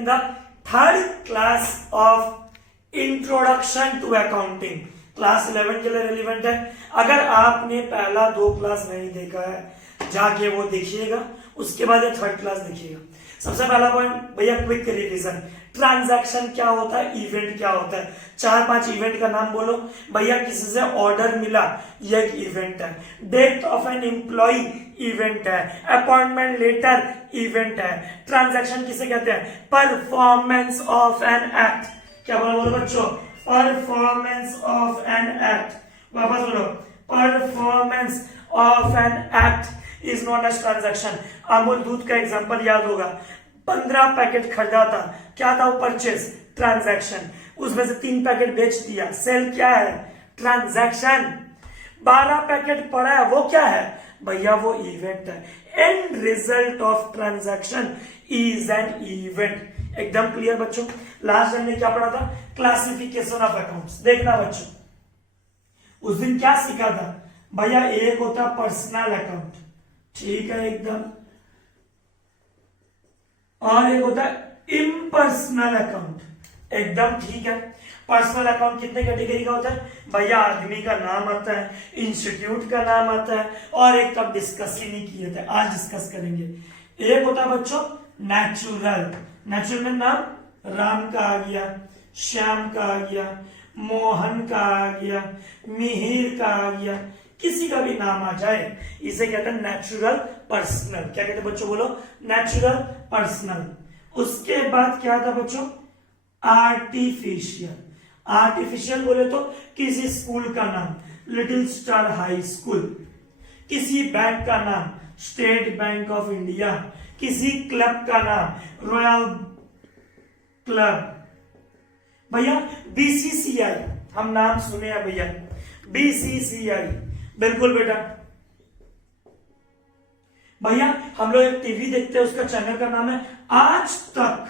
In the third class of introduction to accounting. Class 11 के लिए relevant है। अगर आपने पहला 2 क्लास नहीं देखा है जाके वो देखिएगा, उसके बाद ये थर्ड क्लास देखिएगा। सबसे पहला पॉइंट भैया क्विक रिवीजन। ट्रांजैक्शन क्या होता है, इवेंट क्या होता है, 4-5 इवेंट का नाम बोलो भैया। किसी से ऑर्डर मिला, ये एक इवेंट है। Death of an employee event है। अपॉइंटमेंट लेटर इवेंट है। ट्रांजैक्शन किसे कहते हैं, परफॉर्मेंस ऑफ एन एक्ट। क्या बोलो बच्चों, परफॉर्मेंस ऑफ एन एक्ट। वापस बोलो, performance of an act is not as transaction. Amul दूध का एग्जांपल याद होगा, 15 पैकेट खरीदा था, क्या था वो, परचेज, ट्रांजैक्शन। उसमें से 3 पैकेट बेच दिया, सेल क्या है, ट्रांजैक्शन। 12 पैकेट पड़ा है, वो क्या है भैया, वो इवेंट है। And result of transaction is an event. एकदम क्लियर बच्चों। लास्ट हमने क्या पढ़ा था, क्लासिफिकेशन ऑफ अकाउंट्स। देखना बच्चों, उस दिन क्या सीखा था भैया, एक होता पर्सनल अकाउंट, ठीक है एकदम, और एक होता है इम्पर्सनल अकाउंट, एकदम ठीक है। पर्सनल अकाउंट कितने कैटेगरी का होता है भैया, आदमी का नाम आता है, इंस्टीट्यूट का नाम आता है, और एक तब डिस्कस ही नहीं किए थे, आज डिस्कस करेंगे। एक होता है बच्चों नेचुरल। नेचुरल में नाम, राम का आ गया, श्याम का आ गया, मोहन का आ गया, मिहिर का आ गया, किसी का भी नाम आ जाए, इसे कहते हैं नेचुरल पर्सनल। क्या कहते हैं बच्चों, बोलो, नेचुरल पर्सनल। उसके बाद क्या था बच्चों, आर्टिफिशियल। आर्टिफिशियल बोले तो किसी स्कूल का नाम, लिटिल स्टार हाई स्कूल, किसी बैंक का नाम, स्टेट बैंक ऑफ इंडिया, किसी क्लब का नाम, रॉयल क्लब। भैया बीसीसीआई, हम नाम सुने हैं भैया, बीसीसीआई, बिल्कुल बेटा। भैया हम लोग एक टीवी देखते हैं, उसका चैनल का नाम है आज तक।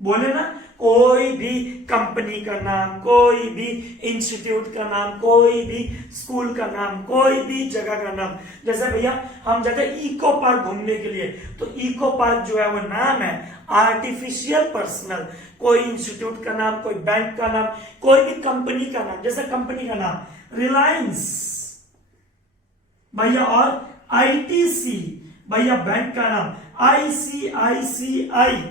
बोले ना, कोई भी कंपनी का नाम, कोई भी इंस्टीट्यूट का नाम, कोई भी स्कूल का नाम, कोई भी जगह का नाम। जैसे भैया हम जाते हैं इको पार्क घूमने के लिए, तो इको पार्क जो है वो नाम है आर्टिफिशियल पर्सनल। कोई इंस्टीट्यूट का नाम, कोई बैंक का नाम, कोई भी कंपनी का नाम, जैसे कंपनी का नाम रिलायंस भैया, और आईटीसी भैया बैंक का नाम, आईसीआईसीआई,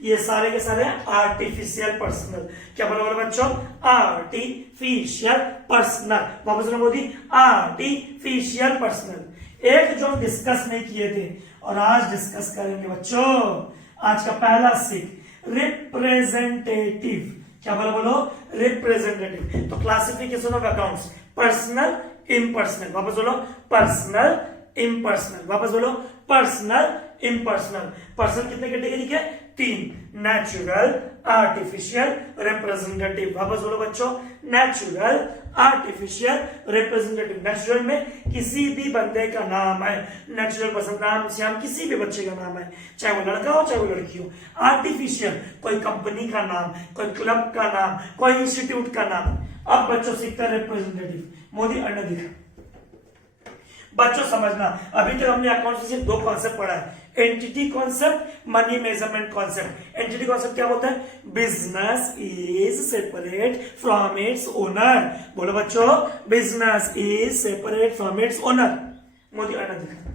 ये सारे के सारे आर्टिफिशियल पर्सनल। क्या बोला बच्चों, आर्टिफिशियल पर्सनल। वापस मोदी, आर्टिफिशियल पर्सनल। एक जो हम डिस्कस नहीं किए थे और आज डिस्कस करेंगे बच्चों, आज का पहला सीख, रिप्रेजेंटेटिव। क्या बोला, बोलो, रिप्रेजेंटेटिव। तो classification of accounts, personal, impersonal. वापस बोलो, पर्सनल, इम्पर्सनल। वापस बोलो, पर्सनल, इम्पर्सनल। पर्सनल कितने कैटेगरी के, 3, नेचुरल, आर्टिफिशियल, रिप्रेजेंटेटिव। वापस बोलो बच्चों, नेचुरल, आर्टिफिशियल, रिप्रेजेंटेटिव। नेचुरल में किसी भी बंदे का नाम है, नेचुरल पर्सन, नाम श्याम, किसी भी बच्चे का नाम है, चाहे वो लड़का हो चाहे वो लड़की हो। आर्टिफिशियल, कोई कंपनी का नाम, कोई क्लब का नाम, कोई इंस्टीट्यूट का नाम। अब बच्चों सीखता है रिप्रेजेंटेटिव। मोदी अन्य दिखा बच्चों, समझना, अभी तक हमने अकाउंट से सिर्फ 2 कॉन्सेप्ट पढ़ा है, entity concept, money measurement concept. Entity concept क्या होता है, business is separate from its owner. बोलो बच्चों, business is separate from its owner. Modi अन्य दिखा,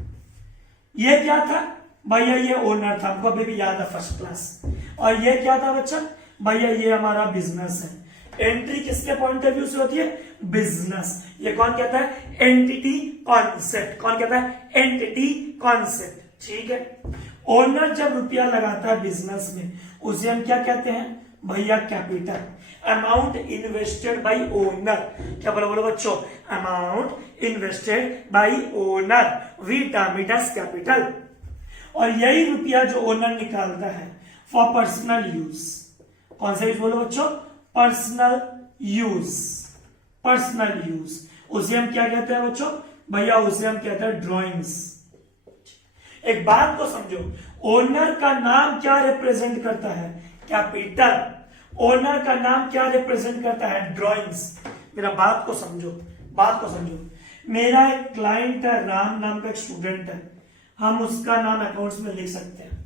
ये क्या था भैया, ये ओनर था, हमको अभी भी याद है फर्स्ट क्लास। और ये क्या था बच्चा भैया, ये हमारा बिजनेस है। एंट्री किसके पॉइंट ऑफ व्यू से होती है, बिजनेस। ये कौन कहता है, एंटिटी कॉन्सेप्ट। कौन कहता है, एंटिटी कॉन्सेप्ट, ठीक है। ओनर जब रुपया लगाता है बिजनेस में, उसे हम क्या कहते हैं भैया, capital. Amount invested by owner. क्या बोलो, बोलो बच्चों, amount invested by owner, we term it as capital. और यही रुपया जो ओनर निकालता है फॉर पर्सनल यूज। कौन सा यूज बोलो बच्चों, पर्सनल यूज। पर्सनल यूज उसे हम क्या कहते हैं बच्चों भैया, उसे हम कहते हैं ड्राइंग्स। एक बात को समझो, ओनर का नाम क्या रिप्रेजेंट करता है, कैपिटल। ओनर का नाम क्या रिप्रेजेंट करता है, ड्राइंग्स। मेरा बात को समझो, बात को समझो। मेरा एक क्लाइंट है, राम नाम का एक स्टूडेंट है, हम उसका नाम अकाउंट्स में लिख सकते हैं।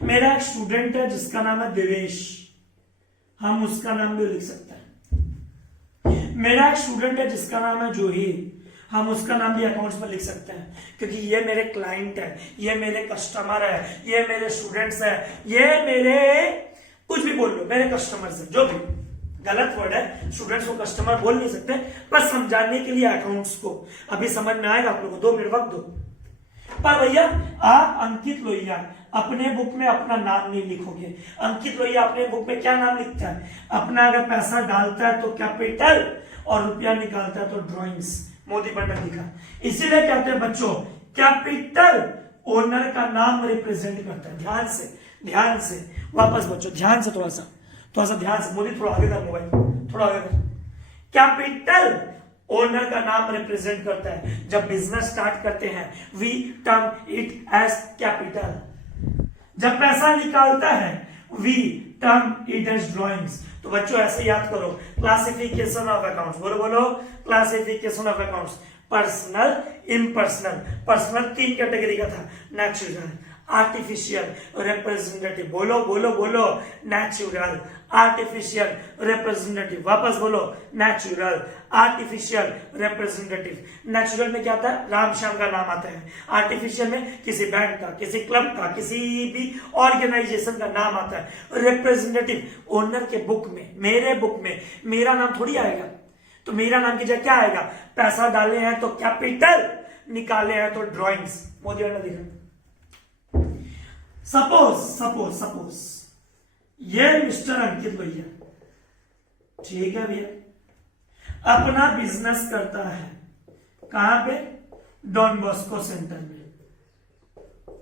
मेरा एक स्टूडेंट है जिसका नाम है देवेश, हम उसका नाम भी लिख सकते हैं। मेरा एक स्टूडेंट है जिसका नाम है जूही, हम उसका नाम भी अकाउंट्स में लिख सकते हैं, क्योंकि ये मेरे क्लाइंट है, ये मेरे कस्टमर है, ये मेरे स्टूडेंट्स है, ये मेरे कुछ भी बोल लो, मेरे कस्टमर्स है। जो भी गलत वर्ड है, स्टूडेंट्स को कस्टमर बोल नहीं सकते, पर समझाने के लिए अकाउंट्स को अभी समझ में आएगा आप लोगों को, 2 मिनट वक्त दो। पर भैया आप अंकित लोहिया अपने बुक में अपना नाम नहीं लिखोगे। अंकित लोहिया अपने बुक में क्या नाम लिखता है? अपना अगर पैसा डालता है तो कैपिटल और रुपया निकालता है तो ड्राइंग्स, मोदी बटन लिखा। इसीलिए कहते हैं बच्चों, कैपिटल ओनर का नाम रिप्रेजेंट करता है। ध्यान से, ध्यान से, वापस बच्चों ध्यान से, थोड़ा सा ध्यान से। मोदी थोड़ा आगे कर मोबाइल, थोड़ा आगे कर। कैपिटल ओनर का नाम रिप्रेजेंट करता है। जब बिजनेस स्टार्ट करते हैं we term it as capital. जब पैसा निकालता है we term it as drawings. तो बच्चों ऐसे याद करो, क्लासिफिकेशन ऑफ अकाउंट्स, बोलो बोलो, classification of accounts, personal, impersonal. Personal 3 category का था, नेचुरल, आर्टिफिशियल, रिप्रेजेंटेटिव। बोलो बोलो बोलो, नेचुरल, आर्टिफिशियल, रिप्रेजेंटेटिव। वापस बोलो, नेचुरल, आर्टिफिशियल, रिप्रेजेंटेटिव। नेचुरल में क्या आता है? राम श्याम का नाम आता है। आर्टिफिशियल में किसी बैंक का, किसी क्लब का, किसी भी ऑर्गेनाइजेशन का नाम आता है। रिप्रेजेंटेटिव ओनर के बुक में, मेरे बुक में मेरा नाम थोड़ी आएगा, तो मेरा नाम की जगह क्या आएगा? पैसा डाले हैं तो कैपिटल, निकाले हैं तो ड्रॉइंग्स। मोदी ने दिखा। सपोज ये मिस्टर अंकित लोहिया, ठीक है भैया, अपना बिजनेस करता है कहां पे? डॉन बॉस्को सेंटर में।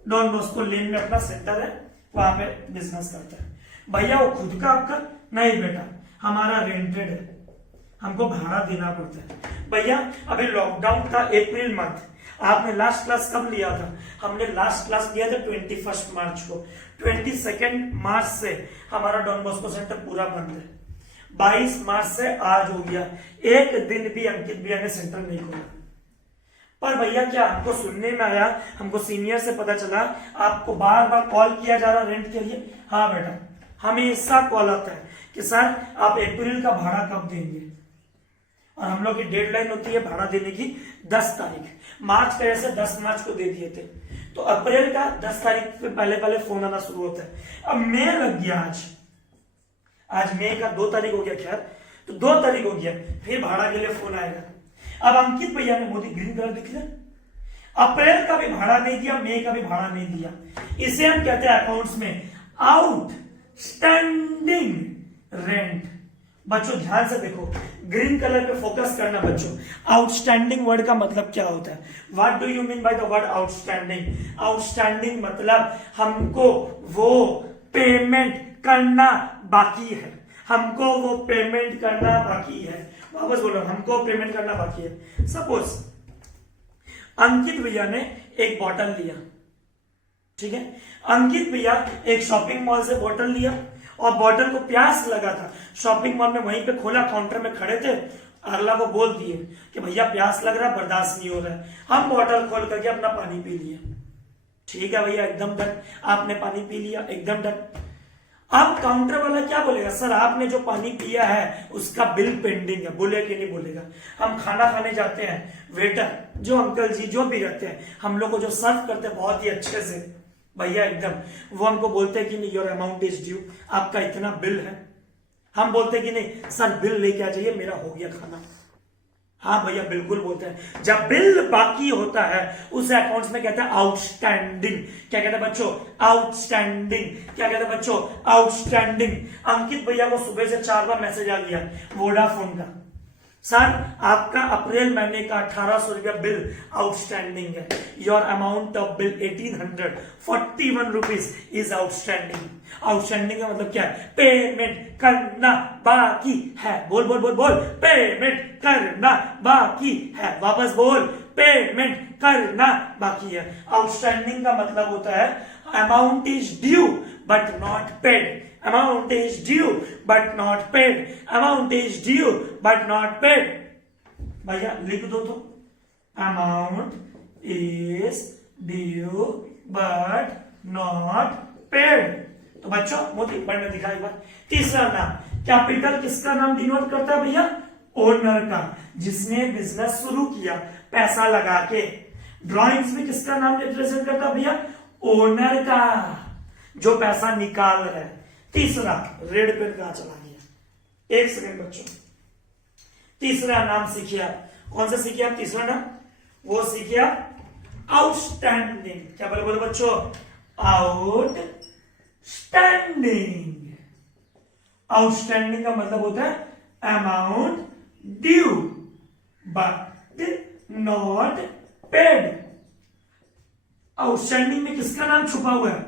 डॉन बॉस्को लेन में अपना सेंटर है, वहां पे बिजनेस करता है। भैया वो खुद का आपका नहीं बेटा, हमारा रेंटेड है, हमको भाड़ा देना पड़ता है। भैया अभी लॉकडाउन था, अप्रैल मंथ, आपने लास्ट क्लास कब लिया था? हमने लास्ट क्लास लिया था 21 मार्च को। 22 मार्च से हमारा डॉन बॉस्को सेंटर पूरा बंद है। 22 मार्च से आज हो गया, एक दिन भी अंकित भैया ने सेंटर नहीं खोला। पर भैया क्या हमको सुनने में आया, हमको सीनियर से पता चला, आपको बार बार कॉल किया जा रहा रेंट के लिए? हाँ बेटा, हमेशा कॉल आता है कि सर आप अप्रैल का भाड़ा कब देंगे, और हम लोग की डेडलाइन होती है भाड़ा देने की 10 तारीख। मार्च का ऐसे 10 मार्च को दे दिए थे, तो अप्रैल का 10 तारीख पे पहले फोन आना शुरू होता है। अब मई लग गया, आज मई का 2 तारीख हो गया, खैर तो 2 तारीख हो गया, फिर भाड़ा के लिए फोन आएगा। अब अंकित भैया ने, मोदी ग्रीन कलर दिख रहा, अप्रैल का भी भाड़ा नहीं दिया, मई का भी भाड़ा नहीं दिया। इसे हम कहते हैं अकाउंट्स में आउटस्टैंडिंग रेंट। बच्चों ध्यान से देखो, ग्रीन कलर पे फोकस करना बच्चों। आउटस्टैंडिंग वर्ड का मतलब क्या होता है? What do you mean by the word outstanding? Outstanding मतलब हमको वो पेमेंट करना बाकी है, हमको वो पेमेंट करना बाकी है। वापस बोलो, हमको पेमेंट करना बाकी है। सपोज अंकित भैया ने एक बॉटल लिया, ठीक है, अंकित भैया एक शॉपिंग मॉल से बॉटल लिया और बॉटल को प्यास लगा था, शॉपिंग मॉल में वहीं पे खोला, काउंटर में खड़े थे, अगला को बोल दिए कि भैया प्यास लग रहा है, बर्दाश्त नहीं हो रहा है। हम बॉटल खोल करके अपना पानी पी लिया, ठीक है भैया, एकदम डन, आपने पानी पी लिया, एकदम डन। अब काउंटर वाला क्या बोलेगा? सर आपने जो पानी पिया है उसका बिल पेंडिंग है, बोले कि नहीं बोलेगा? हम खाना खाने जाते हैं, वेटर जो अंकल जी जो भी रहते हैं, हम लोग को जो सर्व करते हैं बहुत ही अच्छे से भैया एकदम, वो हमको बोलते हैं कि नहीं योर अमाउंट इज ड्यू, आपका इतना बिल है। हम बोलते हैं कि नहीं सर बिल लेके आ जाइए, मेरा हो गया खाना। हाँ भैया बिल्कुल बोलते हैं। जब बिल बाकी होता है उसे अकाउंट्स में कहते हैं आउटस्टैंडिंग। क्या कहते हैं बच्चों? आउटस्टैंडिंग। क्या कहते हैं बच्चों? आउटस्टैंडिंग। अंकित भैया को सुबह से 4 बार मैसेज आ गया वोडाफोन का, सर आपका अप्रैल महीने का 1800 रुपया बिल आउटस्टैंडिंग है, your amount of bill 1841 rupees is outstanding. Outstanding का मतलब क्या है? पेमेंट करना बाकी है। बोल बोल बोल बोल, पेमेंट करना बाकी है। वापस बोल, पेमेंट करना बाकी है। आउटस्टैंडिंग का मतलब होता है amount is due but not paid, amount is due but not paid, amount is due but not paid। भैया लिख दो तो, amount is due but not paid. तो बच्चों मोदी पढ़ने दिखा एक बार। तीसरा नाम, कैपिटल किसका नाम डिनोट करता है भैया? ओनर का, जिसने बिजनेस शुरू किया पैसा लगा के। ड्राइंग्स में किसका नाम रिप्रेजेंट करता है भैया? ओनर का, जो पैसा निकाल रहा है। तीसरा, रेड पेन कहां चला गया? एक सेकंड बच्चों, तीसरा नाम सीखिए आप। कौन सा सीखिए आप? तीसरा नाम वो सीखिए आप, आउटस्टैंडिंग। क्या बोले बोले बच्चों? आउटस्टैंडिंग। आउटस्टैंडिंग का मतलब होता है amount due but not paid. Outstanding में किसका नाम छुपा हुआ है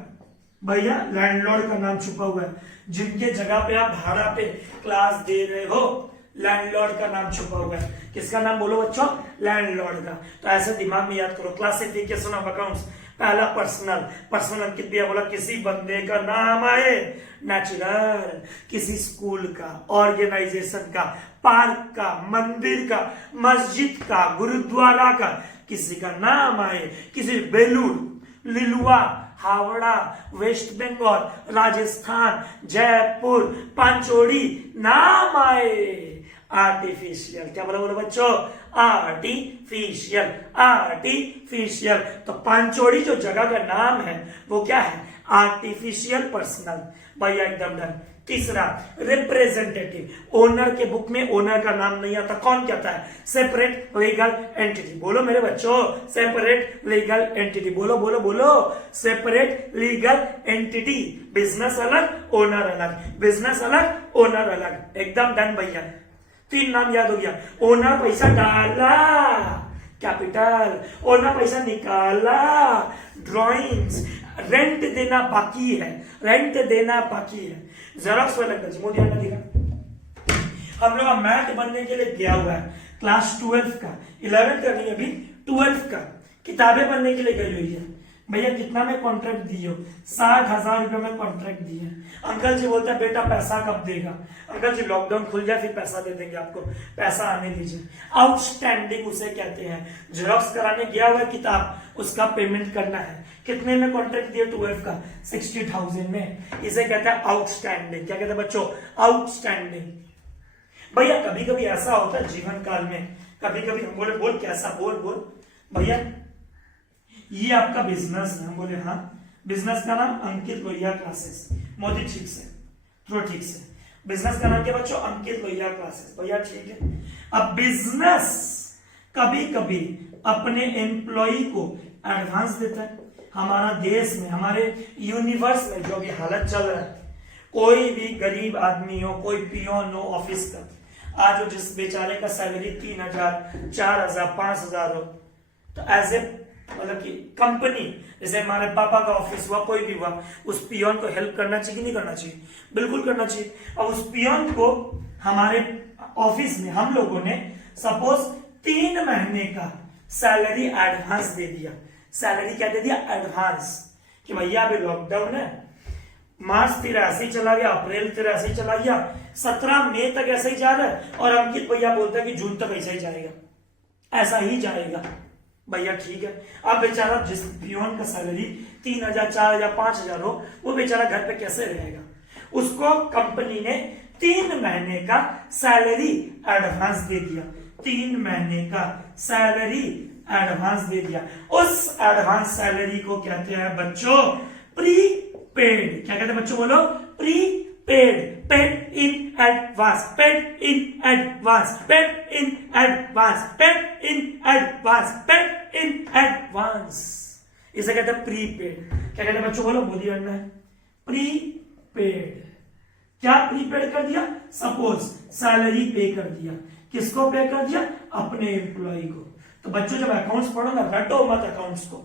भैया? लैंडलॉर्ड का नाम छुपा हुआ है। जिनके जगह पे आप भाड़ा पे क्लास दे रहे हो, लैंडलॉर्ड का नाम छुपा हुआ है। किसका नाम बोलो बच्चों? लैंडलॉर्ड का। तो ऐसे दिमाग में याद करो। क्लासिफिकेशन ऑफ अकाउंट्स, पहला पर्सनल। पर्सनल अंकित भैया बोला किसी बंदे का नाम आए, नेचुरल, किसी स्कूल का, ऑर्गेनाइजेशन का, पार्क का, मंदिर का, मस्जिद का, गुरुद्वारा का, किसी का नाम आए, किसी बेलूर, लिलुआ, हावड़ा, वेस्ट बंगाल, राजस्थान, जयपुर, पांचोड़ी नाम आए, आर्टिफिशियल। क्या बोला बोलो बच्चों? Artificial, artificial. तो पांचोड़ी जो जगह का नाम है वो क्या है? Artificial personal. भैया एकदम डन। तीसरा, रिप्रेजेंटेटिव। ओनर के बुक में ओनर का नाम नहीं आता, कौन कहता है? Separate legal entity. बोलो मेरे बच्चों, सेपरेट लीगल एंटिटी। बोलो बोलो बोलो, सेपरेट लीगल एंटिटी। बिजनेस अलग, ओनर अलग, बिजनेस अलग, ओनर अलग। एकदम डन भैया। तीन नाम याद हो गया। ओनर पैसा डाला, कैपिटल। ओनर पैसा निकाला, ड्राइंग्स। रेंट देना बाकी है, रेंट देना बाकी है। जेरॉक्स वाला कर मोदी ने दिखा। हम लोग मैथ बनने के लिए गया हुआ है, क्लास 12 का, 11th का नहीं अभी 12th का किताबें बनने के लिए गई हुई है। भैया कितना में कॉन्ट्रैक्ट दिए हो? 60,000 रुपए में कॉन्ट्रैक्ट दिए। अंकल जी बोलता है बेटा पैसा कब देगा? अंकल जी लॉकडाउन खुल जाए फिर पैसा दे देंगे आपको, पैसा आने दीजिए। आउटस्टैंडिंग उसे कहते हैं। जेरॉक्स कराने गया हुआ किताब, उसका पेमेंट करना है। कितने में कॉन्ट्रैक्ट दिया 12 का? 60,000 में। इसे कहता है आउटस्टैंडिंग। क्या कहते हैं बच्चों? आउटस्टैंडिंग। भैया कभी कभी ऐसा होता है जीवन काल में, कभी कभी हम बोले बोल कैसा, बोल बोल भैया ये आपका बिजनेस है। हम बोले हाँ। बिजनेस का नाम अंकित लोहिया क्लासेस। मोदी ठीक से, थ्रो ठीक से। बिजनेस का नाम क्या बच्चों? अंकित लोहिया क्लासेस। भैया ठीक है। अब बिजनेस कभी कभी अपने एम्प्लॉय को एडवांस देता है। हमारा देश में, हमारे यूनिवर्स में जो भी हालत चल रहा है, कोई भी गरीब आदमी हो, कोई पियोन हो ऑफिस का, आज जिस बेचारे का सैलरी 3,000, 4,000, 5,000 हो, तो एज ए मतलब कि कंपनी, जैसे हमारे पापा का ऑफिस हुआ, कोई भी हुआ, उस पियोन को हेल्प करना चाहिए कि नहीं करना चाहिए? बिल्कुल करना चाहिए। और उस पियोन को हमारे ऑफिस में हम लोगों ने सपोज 3 महीने का सैलरी एडवांस दे दिया। सैलरी क्या दे दिया? एडवांस। कि भैया अभी लॉकडाउन है, मार्च तेरा ऐसे ही चला गया, अप्रैल तेरा ऐसे ही चला गया, 17 मई तक ऐसे ही जा रहा है, और अंकित भैया बोलता है कि जून तक ऐसा ही जाएगा, ऐसा ही जाएगा। भैया ठीक है। अब बेचारा जिस पियोन का सैलरी 3,000, 4,000, 5,000 हो, वो बेचारा घर पे कैसे रहेगा? उसको कंपनी ने 3 महीने का सैलरी एडवांस दे दिया। 3 महीने का सैलरी एडवांस दे दिया। उस एडवांस सैलरी को कहते हैं बच्चों प्रीपेड। क्या कहते हैं बच्चों? बोलो prepaid. Paid in advance, paid in advance, paid in advance, paid in advance, paid in advance. इसे कहते हैं प्रीपेड। क्या कहते हैं बच्चों? बोलो मोदी बनना है। प्रीपेड। क्या प्रीपेड कर दिया? सपोज सैलरी पे कर दिया। किसको पे कर दिया? अपने एम्प्लॉय को। तो बच्चों जब अकाउंट्स पढ़ो ना, रटो मत अकाउंट्स को।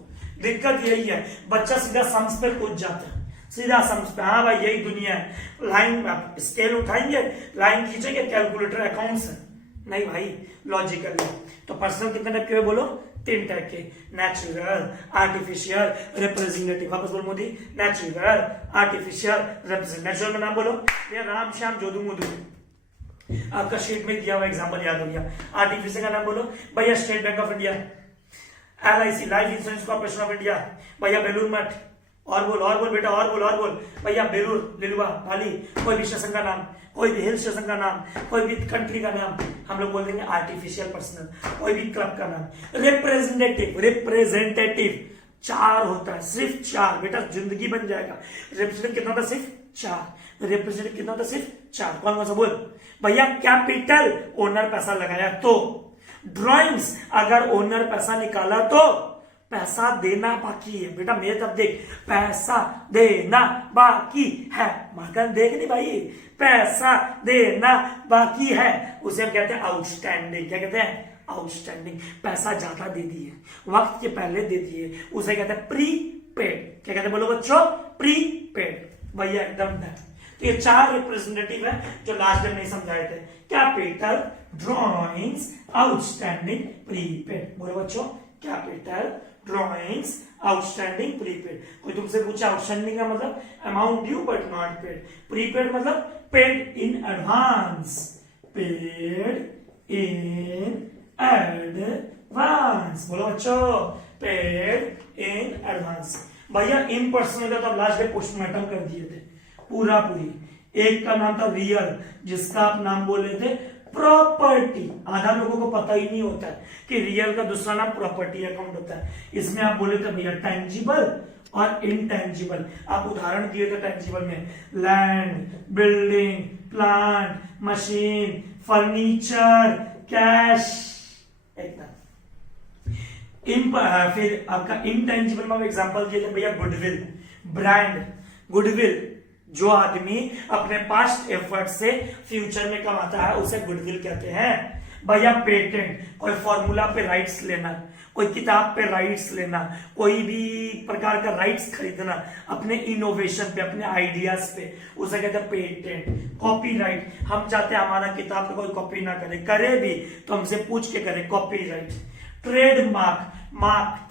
दिक्कत यही है, बच्चा सीधा सम्स पे कूद जाता है, सीधा सम्स पे। हाँ भाई यही दुनिया है। लाइन स्केल उठाएंगे, लाइन खींचेंगे, कैलकुलेटर अकाउंट्स है। नहीं भाई, लॉजिकल है। तो पर्सनल कितने टाइप के बोलो? 3 टाइप के। Natural, artificial, representative. वापस बोल Modi, natural, artificial, representative. Natural में नाम बोलो भैया, राम श्याम जोधू मोदू। आपका शीट में दिया हुआ एग्जाम्पल याद हो गया। आर्टिफिशियल का नाम बोलो भैया, state bank of India, LIC, life insurance corporation of India, भैया बेलूर मठ, और बोल बेटा, और बोल भैया। बेलूर, लिलुआ, भाली, कोई भी स्टेशन का नाम, कोई भी हिल स्टेशन का नाम, कोई भी कंट्री का नाम, हम लोग बोल देंगे आर्टिफिशियल पर्सनल। कोई भी क्लब का नाम। रिप्रेजेंटेटिव 4 होता है, सिर्फ 4 बेटा, जिंदगी बन जाएगा। रिप्रेजेंटेटिव कितना होता है? सिर्फ 4। रिप्रेजेंटेटिव कितना होता है? सिर्फ 4। कौन सा बोल भैया? कैपिटल ओनर पैसा लगाया तो। ड्रॉइंग्स अगर ओनर पैसा निकाला तो पैसा देना बाकी है बेटा। मेरे तब देख, पैसा देना बाकी है। मार्कर देख नहीं भाई, पैसा देना बाकी है, उसे हम कहते हैं आउटस्टैंडिंग। क्या कहते हैं? आउटस्टैंडिंग। पैसा ज्यादा दे दिए, वक्त के पहले दे दिए, उसे कहते हैं प्रीपेड। क्या कहते हैं बोलो बच्चों? प्रीपेड। भैया एकदम डन। तो ये 4 रिप्रेजेंटेटिव है जो लास्ट टाइम नहीं समझाए थे। Capital, drawings, outstanding, prepaid. बोलो बच्चों, कैपिटल, ड्रॉइंग्स, आउटस्टैंडिंग, प्रीपेड। कोई तुमसे पूछा आउटस्टैंडिंग का मतलब amount due but not paid. Prepaid मतलब paid in advance. Paid in advance. बोलो बच्चों, पेड इन एडवांस। भैया इम्पर्सनल का तो लास्ट डे पोस्टमार्टम कर दिए थे पूरा पूरी। एक का नाम था रियल, जिसका आप नाम बोले थे प्रॉपर्टी। आधा लोगों को पता ही नहीं होता है कि रियल का दूसरा नाम प्रॉपर्टी अकाउंट होता है। इसमें आप बोले थे भैया टेंजिबल और इनटेंजिबल। आप उदाहरण दिए थे टेंजिबल में, land, building, plant, machine, furniture, cash. एकदम। फिर आपका इनटेंजिबल में एग्जांपल दिए थे भैया गुडविल, ब्रांड। गुडविल जो आदमी अपने पास्ट एफर्ट से फ्यूचर में कमाता है उसे गुडविल कहते हैं। भैया पेटेंट, कोई फॉर्मूला पे राइट्स लेना, कोई किताब पे राइट्स लेना, कोई भी प्रकार का राइट्स खरीदना अपने इनोवेशन पे, अपने आइडियाज पे, उसे कहते हैं पेटेंट। कॉपीराइट, हम चाहते हैं हमारा किताब पे कोई कॉपी ना करे, करे भी तो हमसे पूछ के करे, कॉपीराइट। ट्रेडमार्क,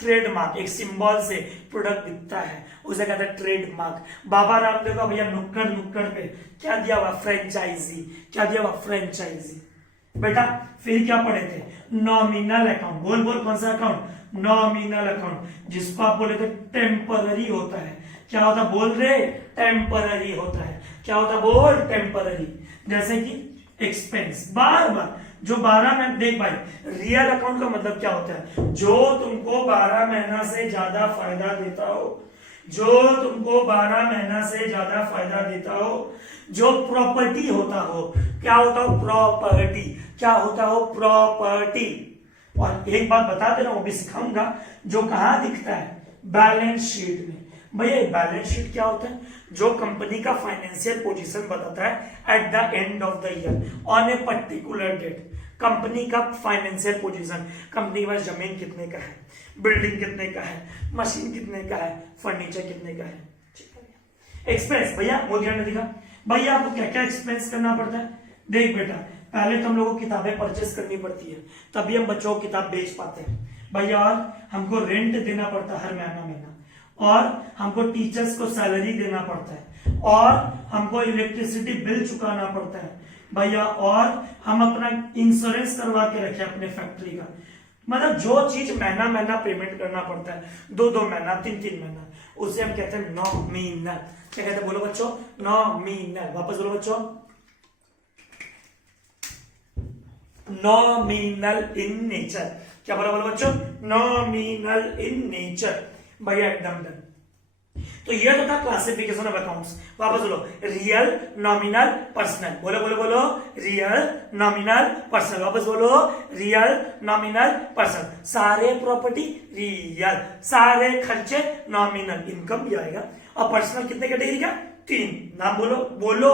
ट्रेडमार्क एक सिंबल से प्रोडक्ट दिखता है, उसे कहते हैं ट्रेडमार्क। बाबा रामदेव का भैया नुक्कड़ नुक्कड़ पे क्या दिया हुआ? फ्रेंचाइजी। क्या दिया हुआ? फ्रेंचाइजी। बेटा फिर क्या पढ़े थे? Nominal account. बोल बोल कौन सा अकाउंट? नॉमिनल अकाउंट, जिसको आप बोले थे टेम्पररी होता है। क्या होता? बोल रहे टेम्पररी होता है। क्या होता? बोल टेम्पररी। जैसे कि एक्सपेंस, बार बार जो 12 महीने, देख भाई रियल अकाउंट का मतलब क्या होता है? जो तुमको 12 महीना से ज्यादा फायदा देता हो, जो तुमको 12 महीना से ज्यादा फायदा देता हो, जो प्रॉपर्टी होता हो। क्या होता हो? प्रॉपर्टी। क्या होता हो? प्रॉपर्टी। और एक बात बता दे रहा हूं, वो भी सिखाऊंगा, जो कहां दिखता है? बैलेंस शीट में। भैया बैलेंस शीट क्या होता है? जो कंपनी का फाइनेंशियल पोजीशन बताता है at the end of the year on a particular date. Company का फाइनेंशियल पोजीशन, कंपनी के पास जमीन कितने का है, बिल्डिंग कितने का है, मशीन कितने का है, फर्नीचर कितने का है। एक्सपेंस भैया मोदी ने दिखा। भैया आपको क्या क्या एक्सपेंस करना पड़ता है? देख बेटा, पहले तो हम लोगों को किताबें परचेस करनी पड़ती है, तभी हम बच्चों को किताब बेच पाते हैं भैया। और हमको रेंट देना पड़ता है हर महीना, और हमको टीचर्स को सैलरी देना पड़ता है, और हमको इलेक्ट्रिसिटी बिल चुकाना पड़ता है भैया, और हम अपना इंश्योरेंस करवा के रखे अपने फैक्ट्री का। मतलब जो चीज महीना महीना पेमेंट करना पड़ता है, 2-2 महीना, 3-3 महीना, उसे हम कहते हैं नॉमिनल। क्या कहते हैं बोलो बच्चों? नॉमिनल। वापस बोलो बच्चों, नॉमिनल इन नेचर। क्या बोला बोलो बच्चों? Nominal in nature. भैया एकदम डन। तो ये तो था क्लासिफिकेशन ऑफ अकाउंट्स। वापस बोलो, रियल, नॉमिनल, पर्सनल। बोलो बोलो बोलो, रियल, नॉमिनल, पर्सनल। वापस बोलो, रियल, नॉमिनल, पर्सनल। सारे प्रॉपर्टी रियल, सारे खर्चे नॉमिनल। इनकम भी आएगा। और पर्सनल कितने कैटेगरी का? 3। नाम बोलो, बोलो,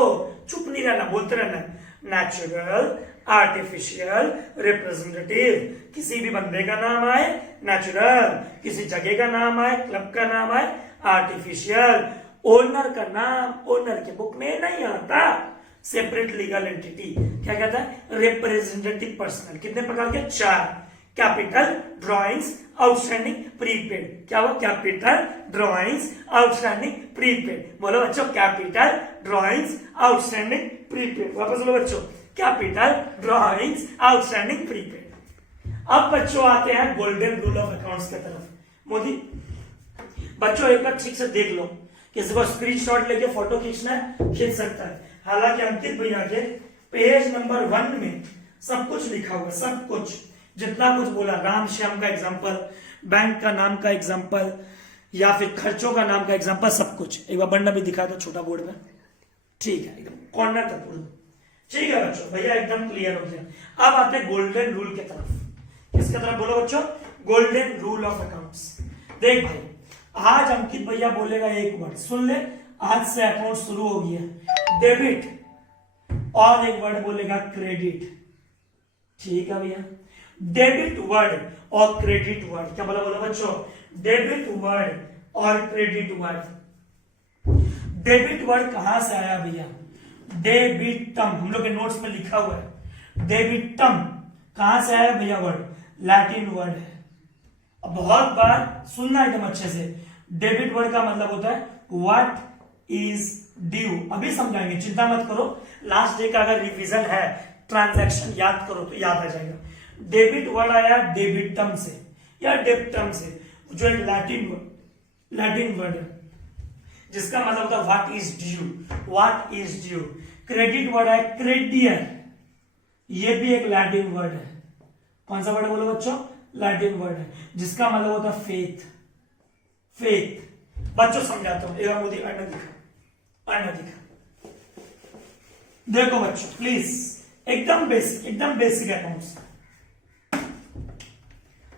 चुप नहीं रहना, बोलते रहना। Natural, artificial, representative. किसी भी बंदे का नाम आए नेचुरल, किसी जगह का नाम आए, क्लब का नाम आए आर्टिफिशियल, ओनर का नाम ओनर के बुक में नहीं आता, सेपरेट लीगल एंटिटी। क्या कहता है? Representative personal. कितने प्रकार के? 4। Capital, drawings, outstanding, prepaid. क्या हुआ? Capital, drawings, outstanding, prepaid. बोलो बच्चों, कैपिटल, ड्रॉइंग्स, आउटस्टैंडिंग, प्रीपेड। वापस बोलो बच्चों, कैपिटल, ड्रॉइंग्स, आउटस्टैंडिंग, प्रीपेड। अब बच्चों आते हैं गोल्डन रूल ऑफ अकाउंट्स की तरफ। मोदी बच्चों एक बार ठीक से देख लो, किसी को स्क्रीनशॉट लेके फोटो खींचना है खींच सकता है। हालांकि अंकित भैया के पेज नंबर 1 में सब कुछ लिखा हुआ है, सब कुछ जितना कुछ बोला, राम श्याम का एग्जाम्पल, बैंक का नाम का एग्जाम्पल, या फिर खर्चों का नाम का एग्जाम्पल, सब कुछ एक बार बनना भी दिखाया था छोटा बोर्ड में, ठीक है, एकदम कॉर्नर तक पूरा। ठीक है बच्चों, भैया एकदम क्लियर हो गया। अब आते हैं गोल्डन रूल की तरफ। किसकी तरफ बोलो बच्चों? Golden rule of accounts. देख भाई, आज अंकित भैया बोलेगा एक वर्ड, सुन ले, आज से अकाउंट शुरू हो गया, डेबिट, और एक वर्ड बोलेगा क्रेडिट। ठीक है भैया, डेबिट वर्ड और क्रेडिट वर्ड, क्या बोला बोला बच्चों? डेबिट वर्ड और क्रेडिट वर्ड। डेबिट वर्ड कहां से आया भैया? डेबिटम, हम लोग के नोट्स में लिखा हुआ है डेबिटम। कहां से आया भैया वर्ड? लैटिन वर्ड है। अब बहुत बार सुनना एकदम अच्छे से, डेबिट वर्ड का मतलब होता है व्हाट इज ड्यू। अभी समझाएंगे, चिंता मत करो, लास्ट डे का अगर रिवीजन है, ट्रांजैक्शन याद करो तो याद आ जाएगा। डेबिट वर्ड आया डेबिटम से या डेबिटम से, जो एक लैटिन वर्ड है जिसका मतलब होता है what is due, what is due. Credit word है क्रेडियर, ये भी एक लैटिन वर्ड है। कौन सा वर्ड बोलो बच्चों? लैटिन वर्ड है, जिसका मतलब होता है फेथ, फेथ। बच्चों समझाता हूं, एक मोदी अन्न दिखा। देखो बच्चों प्लीज, एकदम बेसिक अकाउंट्स।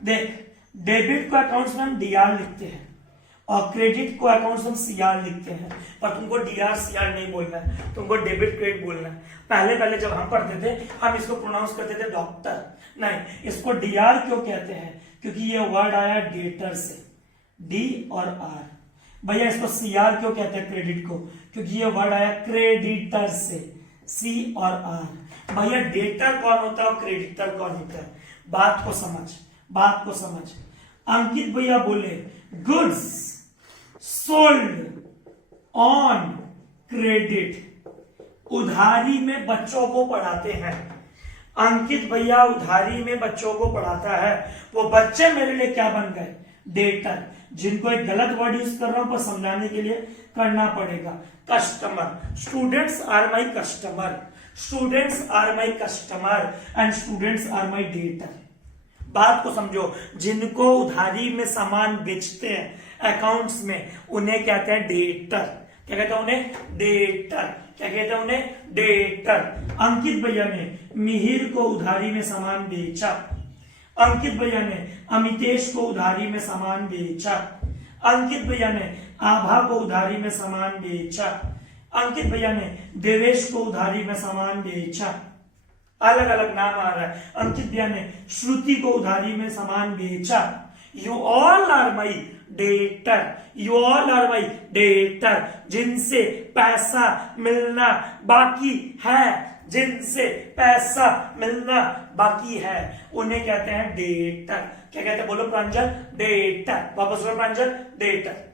देख, डेबिट को अकाउंट्स में हम डीआर लिखते हैं और क्रेडिट को अकाउंट्स में सीआर लिखते हैं, पर तुमको डीआर सीआर नहीं बोलना है, तुमको डेबिट क्रेडिट बोलना है। पहले जब हम पढ़ते थे, हम इसको प्रोनाउंस करते थे डॉक्टर, नहीं, इसको डीआर क्यों कहते हैं? क्योंकि ये वर्ड आया डेटर से, डी और आर। भैया इसको सीआर क्यों कहते हैं क्रेडिट को? क्योंकि ये वर्ड आया क्रेडिटर से, सी और आर। भैया डेटर कौन होता है और क्रेडिटर कौन होता है? बात को समझ। अंकित भैया बोले गुड्स सोल्ड ऑन क्रेडिट, उधारी में बच्चों को पढ़ाते हैं। अंकित भैया उधारी में बच्चों को पढ़ाता है, वो बच्चे मेरे लिए क्या बन गए? डेटर, जिनको एक गलत वर्ड यूज कर रहा हूं पर समझाने के लिए करना पड़ेगा। Customer, students are my customer, students are my customer and students are my debtor. बात को समझो, जिनको उधारी में सामान बेचते हैं अकाउंट्स में, उन्हें कहते हैं डेटर। क्या कहते हैं उन्हें? डेटर। क्या कहते हैं उन्हें? डेटर। अंकित भैया ने मिहिर को उधारी में सामान बेचा, अंकित भैया ने अमितेश को उधारी में सामान बेचा, अंकित भैया ने आभा को उधारी में सामान बेचा, अंकित भैया ने देवेश को उधारी में सामान बेचा। अलग अलग नाम आ रहा है। अंकित भैया ने श्रुति को उधारी में सामान बेचा। You all are my debtor, you all are my debtor, जिनसे पैसा मिलना बाकी है, जिनसे पैसा मिलना बाकी है, उन्हें कहते हैं डेटर। क्या कहते हैं बोलो प्रांजल? डेटर। वापस बोलो प्रांजल, डेटर।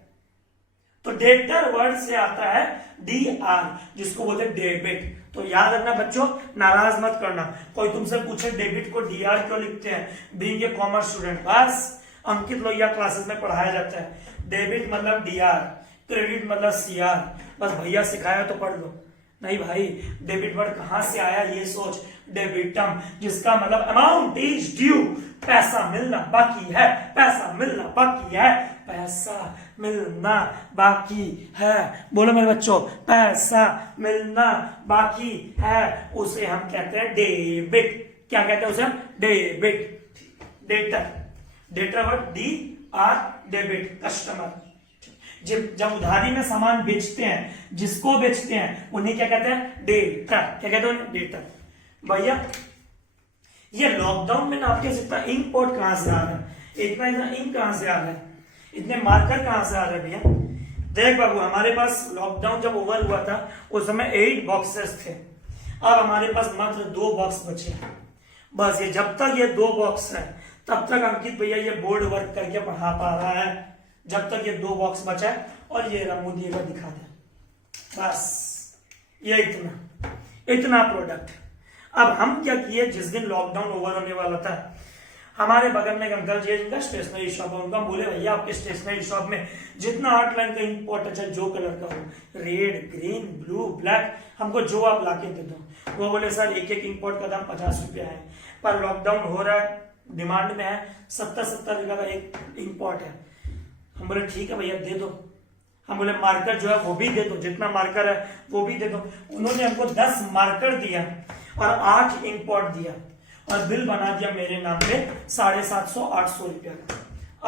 तो डेटर वर्ड से आता है डी आर, जिसको बोलते हैं डेबिट। तो याद रखना बच्चों, नाराज मत करना। कोई तुमसे पूछे डेबिट को डी आर क्यों लिखते हैं, बीइंग ए कॉमर्स स्टूडेंट, बस अंकित लोहिया क्लासेस में पढ़ाया जाता है। डेबिट मतलब डी आर, क्रेडिट मतलब सी आर, बस भैया सिखाया तो पढ़ लो। नहीं भाई, डेबिट वर्ड कहां से आया ये सोच। डेबिटम, जिसका मतलब अमाउंट इज ड्यू, पैसा मिलना बाकी है, पैसा मिलना बाकी है, पैसा मिलना बाकी है। बोलो मेरे बच्चों, पैसा मिलना बाकी है, उसे हम कहते हैं डेबिट। क्या कहते हैं उसे हम? Debit. Debtor, debtor word D R, debit, customer. जब उधारी में सामान बेचते हैं, जिसको बेचते हैं उन्हें क्या कहते हैं? डेटर। क्या कहते हैं? डेटर। भैया ये लॉकडाउन में ना आपके इतना इंक पॉट कहां से आ रहा है, इतना इंक कहां से आ रहा है, इतने मार्कर कहां से आ रहे हैं भैया? देख बाबू, हमारे पास लॉकडाउन जब ओवर हुआ था उस समय 8 बॉक्सेस थे, अब हमारे पास मात्र 2 बॉक्स बचे। बस ये जब तक ये 2 बॉक्स है तब तक अंकित भैया ये बोर्ड वर्क करके पढ़ा पा रहा है, जब तक ये 2 बॉक्स बचा है। और ये मोदी का दिखा दे, बस ये इतना प्रोडक्ट। अब हम क्या किए, जिस दिन लॉकडाउन ओवर होने वाला था, हमारे बगल में एक अंकल जी है जिनका स्टेशनरी शॉप है, उनका बोले भैया आपके स्टेशनरी शॉप में जितना 8 लाइन का इंपोर्ट है, जो कलर का हो, रेड, ग्रीन, ब्लू, ब्लैक, हमको जो आप लाके दे दो। वो बोले सर एक एक इंपोर्ट का दाम 50 रुपया है, पर लॉकडाउन हो रहा है, डिमांड में है, 70-70 रुपया का एक इंपोर्ट है। हम बोले ठीक है भैया दे दो। हम बोले मार्कर जो है वो भी दे दो, जितना मार्कर है वो भी दे दो। उन्होंने हमको 10 मार्कर दिया और 8 इंपोर्ट दिया और बिल बना दिया मेरे नाम पे 750-800 रुपया का,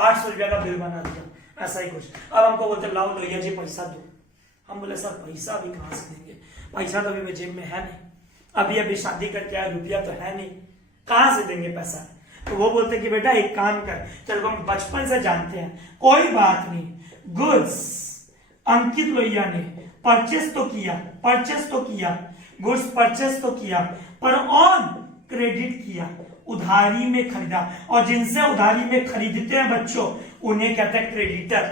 800 रुपया का बिल बना दिया, ऐसा ही कुछ। अब हमको बोलते लाओ भैया जी पैसा दो। हम बोले सर पैसा अभी कहाँ से देंगे, पैसा तो अभी मेरे जेब में है नहीं, अभी अभी शादी करके आया, रुपया तो है नहीं, कहाँ से देंगे पैसा। तो वो बोलते कि बेटा एक काम कर, चलो हम बचपन से जानते हैं, कोई बात नहीं, गुड्स अंकित लोहिया ने परचेस तो किया, गुड्स परचेस तो किया, पर ऑन क्रेडिट किया, उधारी में खरीदा, और जिनसे उधारी में खरीदते हैं बच्चों उन्हें कहते हैं क्रेडिटर।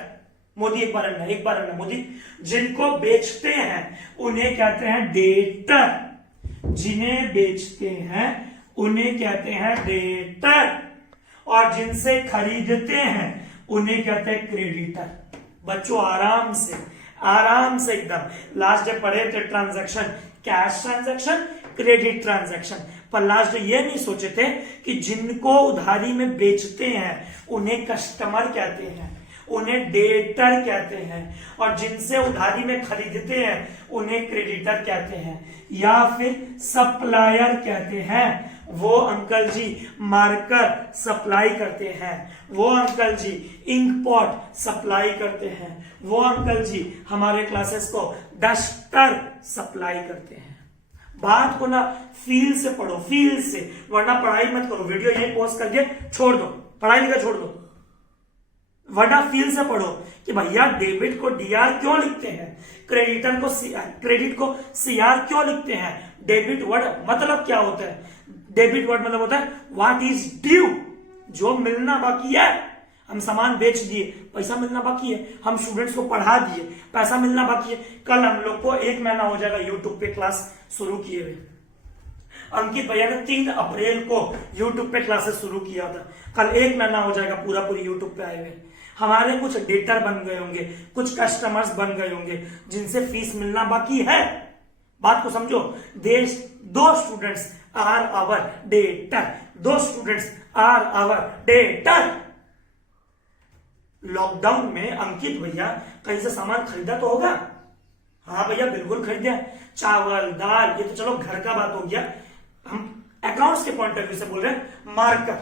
मोदी एक बार अन्ना मोदी, जिनको बेचते हैं उन्हें कहते हैं डेटर, जिन्हें बेचते हैं उन्हें कहते हैं डेटर, और जिनसे खरीदते हैं उन्हें कहते हैं क्रेडिटर। बच्चों आराम से एकदम लास्ट डे पढ़े थे transaction, cash transaction, credit transaction, पर लास्ट डे ये नहीं सोचे थे कि जिनको उधारी में बेचते हैं उन्हें कस्टमर कहते हैं, उन्हें डेटर कहते हैं, और जिनसे उधारी में खरीदते हैं उन्हें क्रेडिटर कहते हैं या फिर सप्लायर कहते हैं। वो अंकल जी मार्कर सप्लाई करते हैं, वो अंकल जी इंक पॉट सप्लाई करते हैं, वो अंकल जी हमारे क्लासेस को डस्टर सप्लाई करते हैं। बात को ना फील से पढ़ो, फील से, वरना पढ़ाई मत करो, वीडियो यही पॉज करके छोड़ दो, पढ़ाई लिखा छोड़ दो, वरना फील से पढ़ो कि भैया डेबिट को डीआर क्यों लिखते हैं, क्रेडिटर को क्रेडिट को सीआर क्यों लिखते हैं, डेबिट वर्ड मतलब क्या होता है, डेबिट वर्ड मतलब होता है व्हाट इज ड्यू, जो मिलना बाकी है। हम सामान बेच दिए, पैसा मिलना बाकी है, हम स्टूडेंट्स को पढ़ा दिए, पैसा मिलना बाकी है। कल हम लोग को 1 महीना हो जाएगा यूट्यूब पे क्लास शुरू किए हुए। अंकित भैया ने 3 अप्रैल को यूट्यूब पे क्लासेस शुरू किया था, कल 1 महीना हो जाएगा पूरी यूट्यूब पे आए हुए। हमारे कुछ डेटर बन गए होंगे, कुछ कस्टमर्स बन गए होंगे जिनसे फीस मिलना बाकी है। बात को समझो, दो students are our debtor, 2 students are our debtor. Lockdown में अंकित भैया कहीं से सामान खरीदा तो होगा? हाँ भैया बिल्कुल खरीदा, चावल दाल, ये तो चलो घर का बात हो गया। हम अकाउंट्स के पॉइंट ऑफ व्यू से बोल रहे हैं, marker,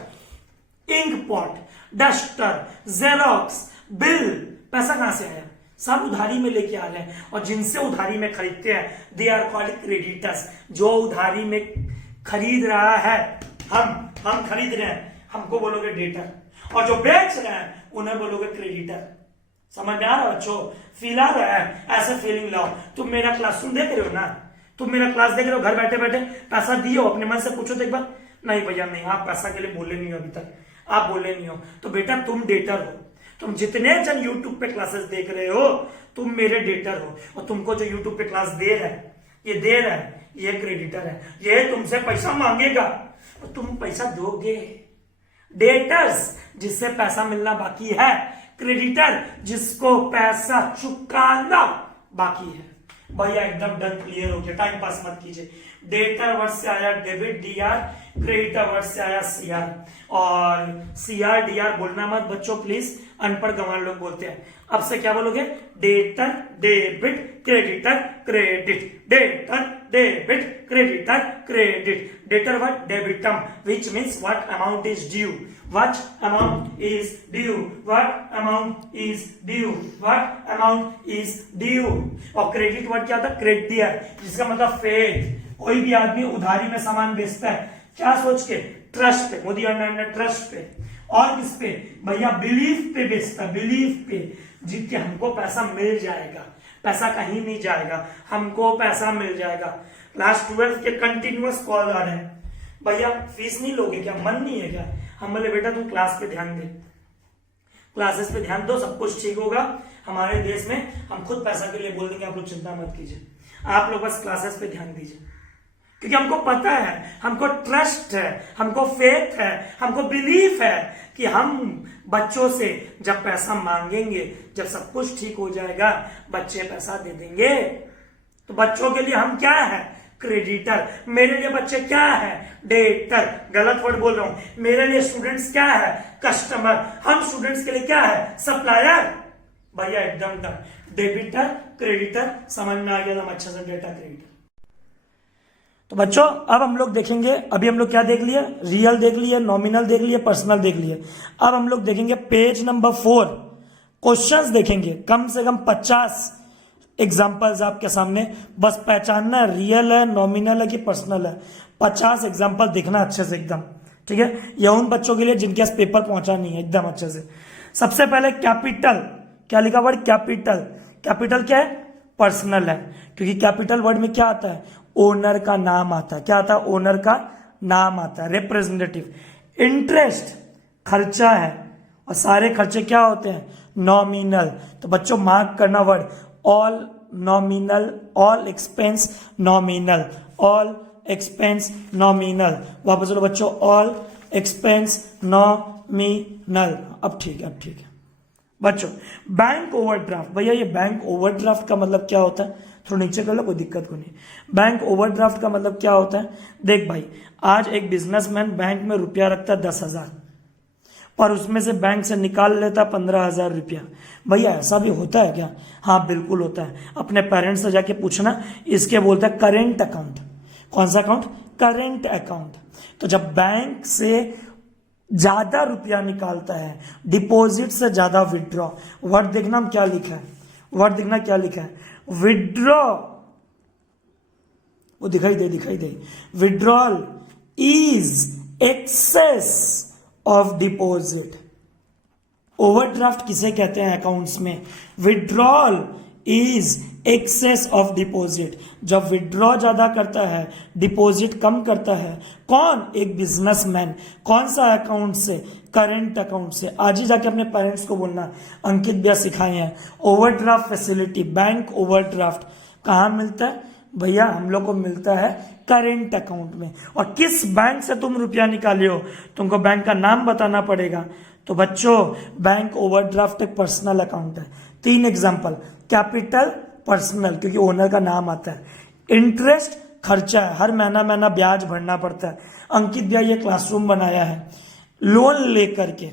ink pot, duster, xerox, bill, पैसा कहां से आया? सब उधारी में लेके आ रहे हैं, और जिनसे उधारी में खरीदते हैं दे आर कॉल्ड क्रेडिटर्स। जो उधारी में खरीद रहा है, हम खरीद रहे हैं, हमको बोलोगे डेटर, और जो बेच रहे हैं उन्हें बोलोगे क्रेडिटर। समझ में आ रहा है बच्चों? फील आ रहा है? ऐसे फीलिंग लाओ। तुम मेरा क्लास सुन देख रहे हो ना, तुम मेरा क्लास देख रहे हो, घर बैठे बैठे पैसा दिए हो, अपने मन से पूछो तो एक बार, नहीं भैया नहीं, आप पैसा के लिए बोले नहीं हो, अभी तक आप बोले नहीं हो, तो बेटा तुम डेटर हो। तुम जितने जन यूट्यूब पे क्लासेस देख रहे हो तुम मेरे डेटर हो, और तुमको जो यूट्यूब पे क्लास दे रहा है, ये क्रेडिटर है, ये तुमसे पैसा मांगेगा और तुम पैसा दोगे। डेटर्स जिससे पैसा मिलना बाकी है, क्रेडिटर जिसको पैसा चुकाना बाकी है। भैया एकदम डन, क्लियर हो गया, टाइम पास मत कीजिए। डेटर वर्ड से आया डेबिट डीआर, क्रेडिटर वर्ड से आया सीआर, और सीआर डीआर बोलना मत बच्चों प्लीज, अनपढ़ गंवार लोग बोलते हैं। अब से क्या बोलोगे? Debtor debit creditor credit, debtor debit creditor credit. Debtor word debitum which means what amount is due, what amount is due, what amount is due, what amount is due। और क्रेडिट वर्ड क्या होता है? क्रेडियर, जिसका मतलब faith. कोई भी आदमी उधारी में सामान बेचता है क्या सोच के? ट्रस्ट पे, मोदी और ट्रस्ट पे, और किस पे भैया? बिलीफ पे बेचता, बिलीफ पे, जिसके हमको पैसा मिल जाएगा, पैसा कहीं नहीं जाएगा, हमको पैसा मिल जाएगा। क्लास 12 के कंटिन्यूअस कॉल आ रहे हैं, भैया फीस नहीं लोगे क्या? मन नहीं है क्या? हम बोले बेटा तुम क्लास पे ध्यान दे, क्लासेस पे ध्यान दो, सब कुछ ठीक होगा। हमारे देश में हम खुद पैसा के लिए बोल देंगे, आप लोग चिंता मत कीजिए, आप लोग बस क्लासेस पे ध्यान दीजिए। क्योंकि हमको पता है, हमको ट्रस्ट है, हमको फेथ है, हमको बिलीफ है कि हम बच्चों से जब पैसा मांगेंगे, जब सब कुछ ठीक हो जाएगा, बच्चे पैसा दे देंगे। तो बच्चों के लिए हम क्या है? क्रेडिटर। मेरे लिए बच्चे क्या है? डेटर। गलत वर्ड बोल रहा हूं। मेरे लिए स्टूडेंट्स क्या है? कस्टमर। हम स्टूडेंट्स के लिए क्या है? सप्लायर। भैया एकदम डन। डेबिटर, क्रेडिटर समझ में आ गया था अच्छे से, डेटा क्रेडिटर। तो बच्चों अब हम लोग देखेंगे, अभी हम लोग क्या देख लिए? रियल देख लिए, नॉमिनल देख लिए, पर्सनल देख लिए। अब हम लोग देखेंगे पेज नंबर 4, क्वेश्चंस देखेंगे। कम से कम 50 एग्जाम्पल्स आपके सामने, बस पहचानना है रियल है, नॉमिनल है कि पर्सनल है। 50 एग्जाम्पल देखना अच्छे से एकदम, ठीक है? यह उन बच्चों के लिए जिनके पास पेपर पहुंचा नहीं है, एकदम अच्छे से। सबसे पहले कैपिटल, क्या लिखा वर्ड? कैपिटल। कैपिटल क्या है? पर्सनल है, क्योंकि कैपिटल वर्ड में क्या आता है? ओनर का नाम आता है। क्या आता है? ओनर का नाम आता है, रिप्रेजेंटेटिव। इंटरेस्ट खर्चा है, और सारे खर्चे क्या होते हैं? नॉमिनल। तो बच्चों मार्क करना word, all nominal, all expense nominal, all expense nominal. वापस बोलो बच्चों, ऑल एक्सपेंस नॉमिनल। अब ठीक है, अब ठीक है बच्चों। बैंक ओवरड्राफ्ट, भैया ये बैंक ओवरड्राफ्ट का मतलब क्या होता है? थोड़ा नीचे कर लो, कोई दिक्कत को नहीं। बैंक ओवरड्राफ्ट का मतलब क्या होता है? देख भाई, आज एक बिजनेसमैन बैंक में रुपया रखता है 10,000, पर उसमें से बैंक से निकाल लेता 15,000 रुपया। भैया ऐसा भी होता है क्या? हाँ बिल्कुल होता है। अपने पेरेंट्स से जाके पूछना, इसके बोलते हैं करेंट अकाउंट। कौन सा अकाउंट? Current account. तो जब बैंक से ज्यादा रुपया निकालता है, डिपॉजिट से ज्यादा विड्रॉ। वर्ड देखना हम क्या लिखा है, वर्ड देखना क्या लिखा है? विड्रॉ, वो दिखाई दे, दिखाई दे। Withdrawal is excess of deposit. Overdraft किसे कहते हैं अकाउंट्स में? Withdrawal is excess of deposit. जब विड्रॉ ज्यादा करता है, डिपॉजिट कम करता है, कौन? एक बिजनेसमैन। कौन सा अकाउंट से? करेंट अकाउंट से। आज ही जाके अपने पेरेंट्स को बोलना, अंकित भैया सिखाए हैं ओवरड्राफ्ट फैसिलिटी, बैंक ओवरड्राफ्ट कहाँ मिलता है? भैया हम लोग को मिलता है करेंट अकाउंट में। और किस बैंक से तुम रुपया निकाले हो, तुमको बैंक का नाम बताना पड़ेगा। तो बच्चों बैंक ओवरड्राफ्ट एक पर्सनल अकाउंट है। 3 एग्जांपल, कैपिटल पर्सनल क्योंकि ओनर का नाम आता है, इंटरेस्ट खर्चा है, हर महीना महीना ब्याज भरना पड़ता है। अंकित भैया ये क्लासरूम बनाया है, लोन लेकर के,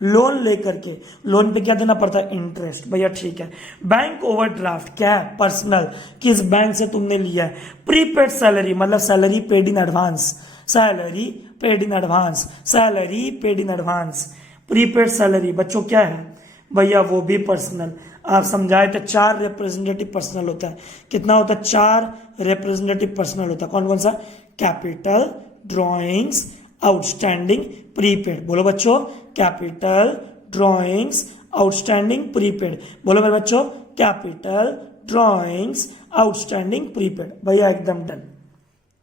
लोन लेकर के, लोन पे क्या देना पड़ता है? इंटरेस्ट। भैया ठीक है। बैंक ओवरड्राफ्ट क्या है? पर्सनल, किस बैंक से तुमने लिया है? प्रीपेड सैलरी मतलब salary paid in advance, salary paid in advance, salary paid in advance. Prepaid salary बच्चों क्या है? भैया वो भी पर्सनल। आप समझाए तो 4 रिप्रेजेंटेटिव पर्सनल होता है। कितना होता है? 4 रिप्रेजेंटेटिव पर्सनल होता है। कौन कौन सा? Capital, drawings, outstanding, prepaid. बोलो बच्चों, कैपिटल, ड्रॉइंग्स, आउटस्टैंडिंग, प्रीपेड। बोलो मेरे बच्चों, कैपिटल, ड्रॉइंग्स, आउटस्टैंडिंग, प्रीपेड। भैया एकदम डन।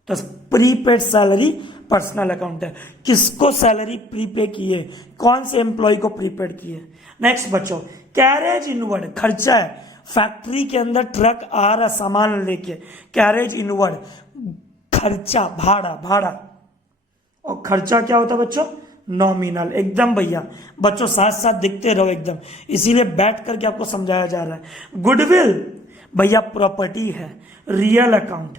तो प्रीपेड सैलरी पर्सनल अकाउंट है। किसको सैलरी प्रीपे की है? कौन से एम्प्लॉय को प्रीपेड की है? नेक्स्ट बच्चों, कैरेज इनवर्ड खर्चा है। फैक्ट्री के अंदर ट्रक आ रहा सामान लेके, कैरेज इनवर्ड खर्चा, भाड़ा, भाड़ा। और खर्चा क्या होता है बच्चों? नॉमिनल। एकदम भैया, बच्चों साथ साथ दिखते रहो एकदम, इसीलिए बैठ करके आपको समझाया जा रहा है। गुडविल भैया प्रॉपर्टी है, रियल अकाउंट।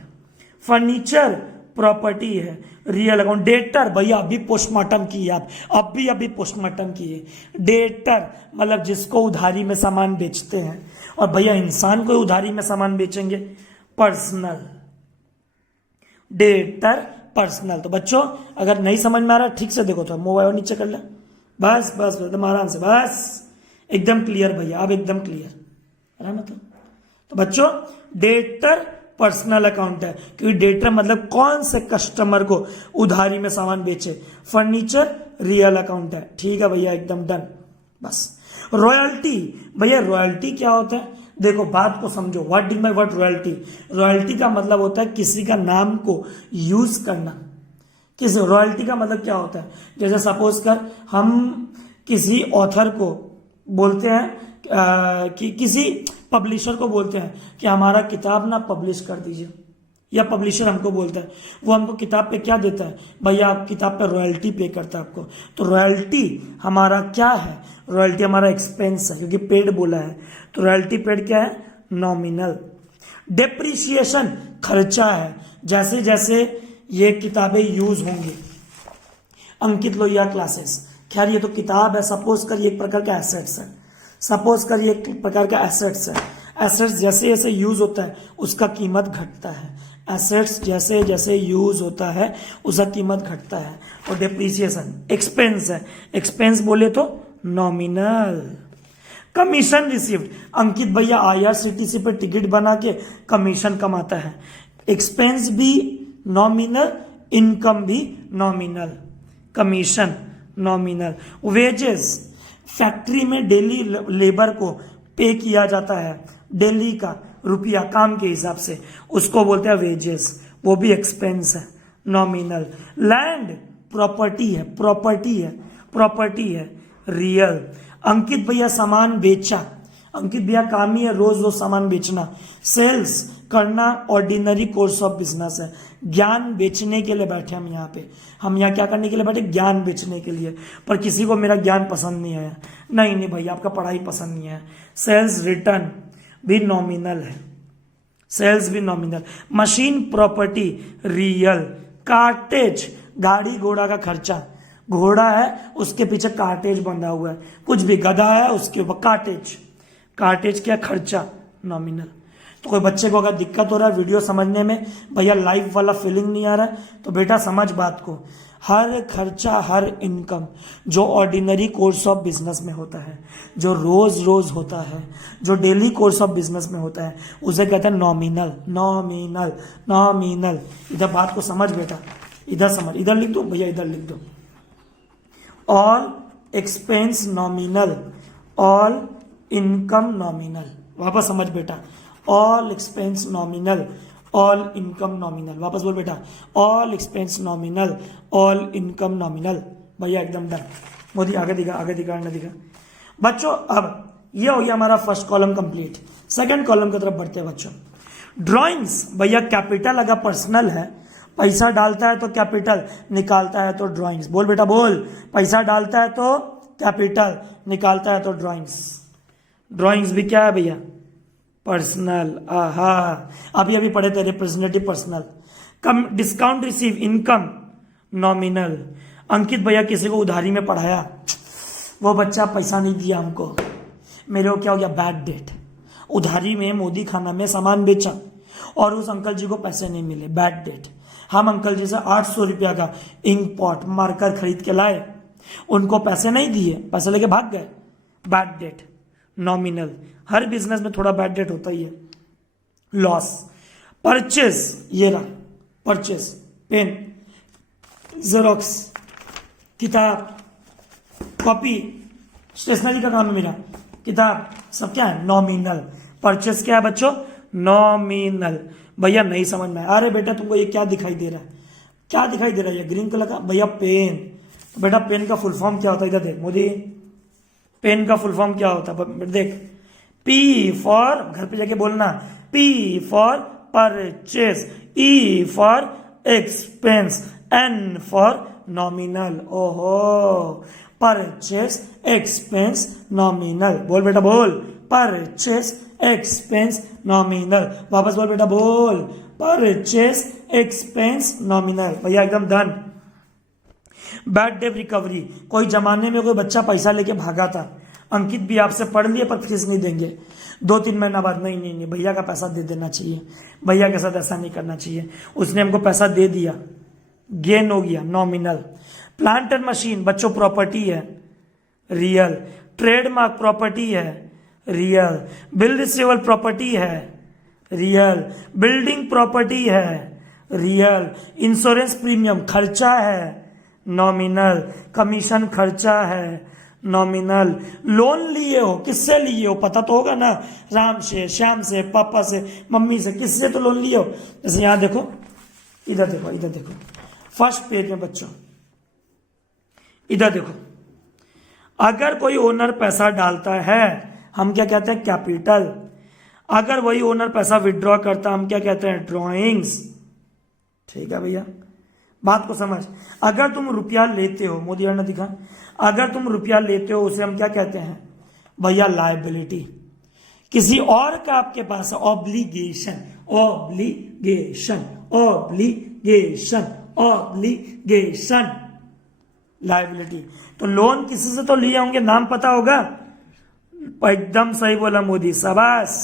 फर्नीचर प्रॉपर्टी है, रियल अकाउंट। डेटर भैया अभी पोस्टमार्टम किए आप, अभी पोस्टमार्टम किए। डेटर मतलब जिसको उधारी में सामान बेचते हैं, और भैया इंसान को उधारी में सामान बेचेंगे। Personal, debtor personal. तो बच्चों अगर नहीं समझ में आ रहा ठीक से देखो, तो मोबाइल नीचे कर ले, बस बस एकदम आराम से, बस एकदम क्लियर भैया, अब एकदम क्लियर है मतलब। तो बच्चों डेटर पर्सनल अकाउंट है, क्योंकि डेटर मतलब कौन से कस्टमर को उधारी में सामान बेचे। फर्नीचर रियल अकाउंट है। ठीक है भैया एकदम डन। बस रॉयल्टी भैया, रॉयल्टी क्या होता है? देखो बात को समझो, what do by what royalty? Royalty का मतलब होता है किसी का नाम को यूज करना। किस रॉयल्टी का मतलब क्या होता है? जैसे सपोज कर हम किसी ऑथर को बोलते हैं कि किसी पब्लिशर को बोलते हैं कि हमारा किताब ना पब्लिश कर दीजिए, या पब्लिशर हमको बोलता है, वो हमको किताब पे क्या देता है, भैया आप किताब पे रॉयल्टी पे करता है आपको। तो रॉयल्टी हमारा क्या है, रॉयल्टी हमारा एक्सपेंस है, क्योंकि पेड बोला है, तो रॉयल्टी पेड क्या है, नॉमिनल। डेप्रिसिएशन खर्चा है, जैसे जैसे ये किताबें यूज होंगी। अंकित लोहिया क्लासेस, खैर ये तो किताब है, सपोज कर ये एक प्रकार का एसेट्स है, सपोज कर ये एक प्रकार का एसेट्स है। एसेट्स जैसे जैसे यूज होता है उसका कीमत घटता है, एसेट्स जैसे जैसे यूज होता है उसका कीमत घटता है। और डेप्रिसिएशन एक्सपेंस है, एक्सपेंस बोले तो नॉमिनल। कमीशन रिसीव्ड, अंकित भैया आईआरसीटीसी पे टिकट बना के कमीशन कमाता है, एक्सपेंस भी नॉमिनल, इनकम भी nominal, commission nominal. Wages, factory में डेली लेबर को पे किया जाता है, डेली का रुपया काम के हिसाब से, उसको बोलते हैं वेजेस, वो भी एक्सपेंस है, नॉमिनल। लैंड प्रॉपर्टी है, प्रॉपर्टी है, प्रॉपर्टी है, रियल। अंकित भैया सामान बेचा, अंकित भैया काम ही है रोज रोज सामान बेचना। सेल्स करना ऑर्डिनरी कोर्स ऑफ बिजनेस है, ज्ञान बेचने के लिए बैठे हम यहाँ पे, हम यहाँ क्या करने के लिए बैठे, ज्ञान बेचने के लिए। पर किसी को मेरा ज्ञान पसंद नहीं आया, नहीं नहीं भैया आपका पढ़ाई पसंद नहीं है। सेल्स रिटर्न भी नॉमिनल है, सेल्स भी nominal. Machine property real. Cartage गाड़ी घोड़ा का खर्चा, घोड़ा है उसके पीछे कार्टेज बंधा हुआ है, कुछ भी गधा है उसके ऊपर कार्टेज, कार्टेज क्या खर्चा, नॉमिनल। तो कोई बच्चे को अगर दिक्कत हो रहा है वीडियो समझने में, भैया लाइव वाला फीलिंग नहीं आ रहा है, तो बेटा समझ बात को, हर खर्चा हर इनकम जो ऑर्डिनरी कोर्स ऑफ बिजनेस में होता है, जो रोज रोज होता है, जो डेली कोर्स ऑफ बिजनेस में होता है, उसे कहते हैं नॉमिनल, नॉमिनल, नॉमिनल। इधर बात को समझ बेटा, इधर समझ, इधर लिख दो भैया, इधर लिख दो। All expense nominal, all income nominal. वापस समझ बेटा, all expense nominal, all income nominal. वापस बोल बेटा, all expense nominal, all income nominal. भैया एकदम डन। मोदी आगे दिखा, आगे दिखा, आगे दिखा। बच्चों अब ये हो गया हमारा first column complete. Second column की तरफ बढ़ते हैं बच्चों। ड्राइंग्स, भैया कैपिटल अगर पर्सनल है, पैसा डालता है तो कैपिटल, निकालता है तो ड्राइंग्स। बोल बेटा बोल, पैसा डालता है तो कैपिटल, निकालता है तो ड्राइंग्स। ड्राइंग्स भी क्या है भैया, पर्सनल। आहा, अभी अभी पढ़े थे रिप्रेजेंटेटिव पर्सनल। कम डिस्काउंट रिसीव इनकम नॉमिनल। अंकित भैया किसी को उधारी में पढ़ाया, वो बच्चा पैसा नहीं दिया हमको, मेरे को क्या हो गया, बैड डेट। उधारी में मोदी खाना में सामान बेचा और उस अंकल जी को पैसे नहीं मिले, बैड डेट। हम अंकल जी से 800 रुपया का इंक पॉट मार्कर खरीद के लाए, उनको पैसे नहीं दिए, पैसे लेके भाग गए, बैड डेट, नॉमिनल। हर बिजनेस में थोड़ा बैड डेट होता ही है। लॉस। परचेस, ये रहा परचेस, पेन, जेरोक्स, किताब, कॉपी, स्टेशनरी का काम है मेरा, किताब, सब क्या है, नॉमिनल। परचेस क्या है बच्चों, नॉमिनल। भैया नहीं समझ में, अरे बेटा तुमको ये क्या दिखाई दे रहा है, क्या दिखाई दे रहा है, ये ग्रीन कलर का, भैया पेन। तो बेटा पेन का फुल फॉर्म क्या होता है, इधर देख मोदी, पेन का फुल फॉर्म क्या होता है, देख, पी फॉर, घर पे जाके बोलना, P for purchase, E for expense, N for nominal. ओहो, परचेस एक्सपेंस नॉमिनल। बोल बेटा बोल, परचेस एक्सपेंस नॉमिनल। वापस बोल बेटा बोल, परचेस एक्सपेंस नॉमिनल। भैया एकदम डन। बैड डेट रिकवरी, कोई जमाने में कोई बच्चा पैसा लेके भागा था, अंकित भी आपसे पढ़ लिए पर फीस नहीं देंगे, 2-3 महीना बाद, नहीं नहीं नहीं भैया का पैसा दे देना चाहिए, भैया के साथ ऐसा नहीं करना चाहिए, उसने हमको पैसा दे दिया, गेन हो गया, नॉमिनल। प्लांट एंड मशीन बच्चों प्रॉपर्टी है, रियल। ट्रेडमार्क प्रॉपर्टी है, रियल। बिल रिसीवेबल प्रॉपर्टी है, रियल। बिल्डिंग प्रॉपर्टी है, रियल। इंश्योरेंस प्रीमियम खर्चा है, नॉमिनल। कमीशन खर्चा है, नॉमिनल। लोन लिए हो, किससे लिए हो पता तो होगा ना, राम से, श्याम से, पापा से, मम्मी से, किससे तो लोन लिए हो। जैसे यहां देखो, इधर देखो, इधर देखो, फर्स्ट पेज में बच्चों, इधर देखो, अगर कोई ओनर पैसा डालता है हम क्या कहते हैं, कैपिटल। अगर वही ओनर पैसा विड्रॉ करता हम क्या कहते हैं, ड्रॉइंग्स। ठीक है भैया, बात को समझ। अगर तुम रुपया लेते हो, मोदी ने दिखा, अगर तुम रुपया लेते हो उसे हम क्या कहते हैं भैया, लायबिलिटी। किसी और का आपके पास obligation, obligation, obligation, obligation, liability. तो लोन किसी से तो लिए होंगे, नाम पता होगा, एकदम सही बोला मोदी, शाबाश,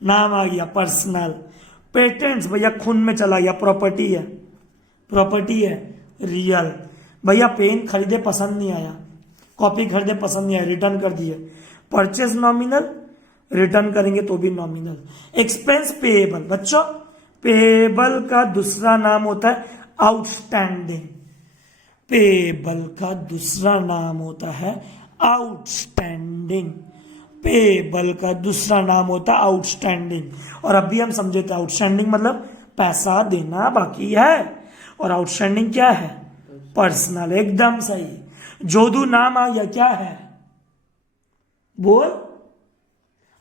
नाम आ गया, पर्सनल। पेटेंट्स भैया खून में चला गया, प्रॉपर्टी है, प्रॉपर्टी है, रियल। भैया पेन खरीदे पसंद नहीं आया, कॉपी खरीदे पसंद नहीं आया, रिटर्न कर दिए। परचेज नॉमिनल, रिटर्न करेंगे तो भी नॉमिनल। एक्सपेंस पेएबल, बच्चों पेएबल का दूसरा नाम होता है आउटस्टैंडिंग, पेएबल का दूसरा नाम होता है आउटस्टैंडिंग, पेएबल का दूसरा नाम होता है आउटस्टैंडिंग। और अभी हम समझे थे आउटस्टैंडिंग मतलब पैसा देना बाकी है, और आउटस्टैंडिंग क्या है, पर्सनल, एकदम सही। जोदू नाम आ गया, क्या है, बोल,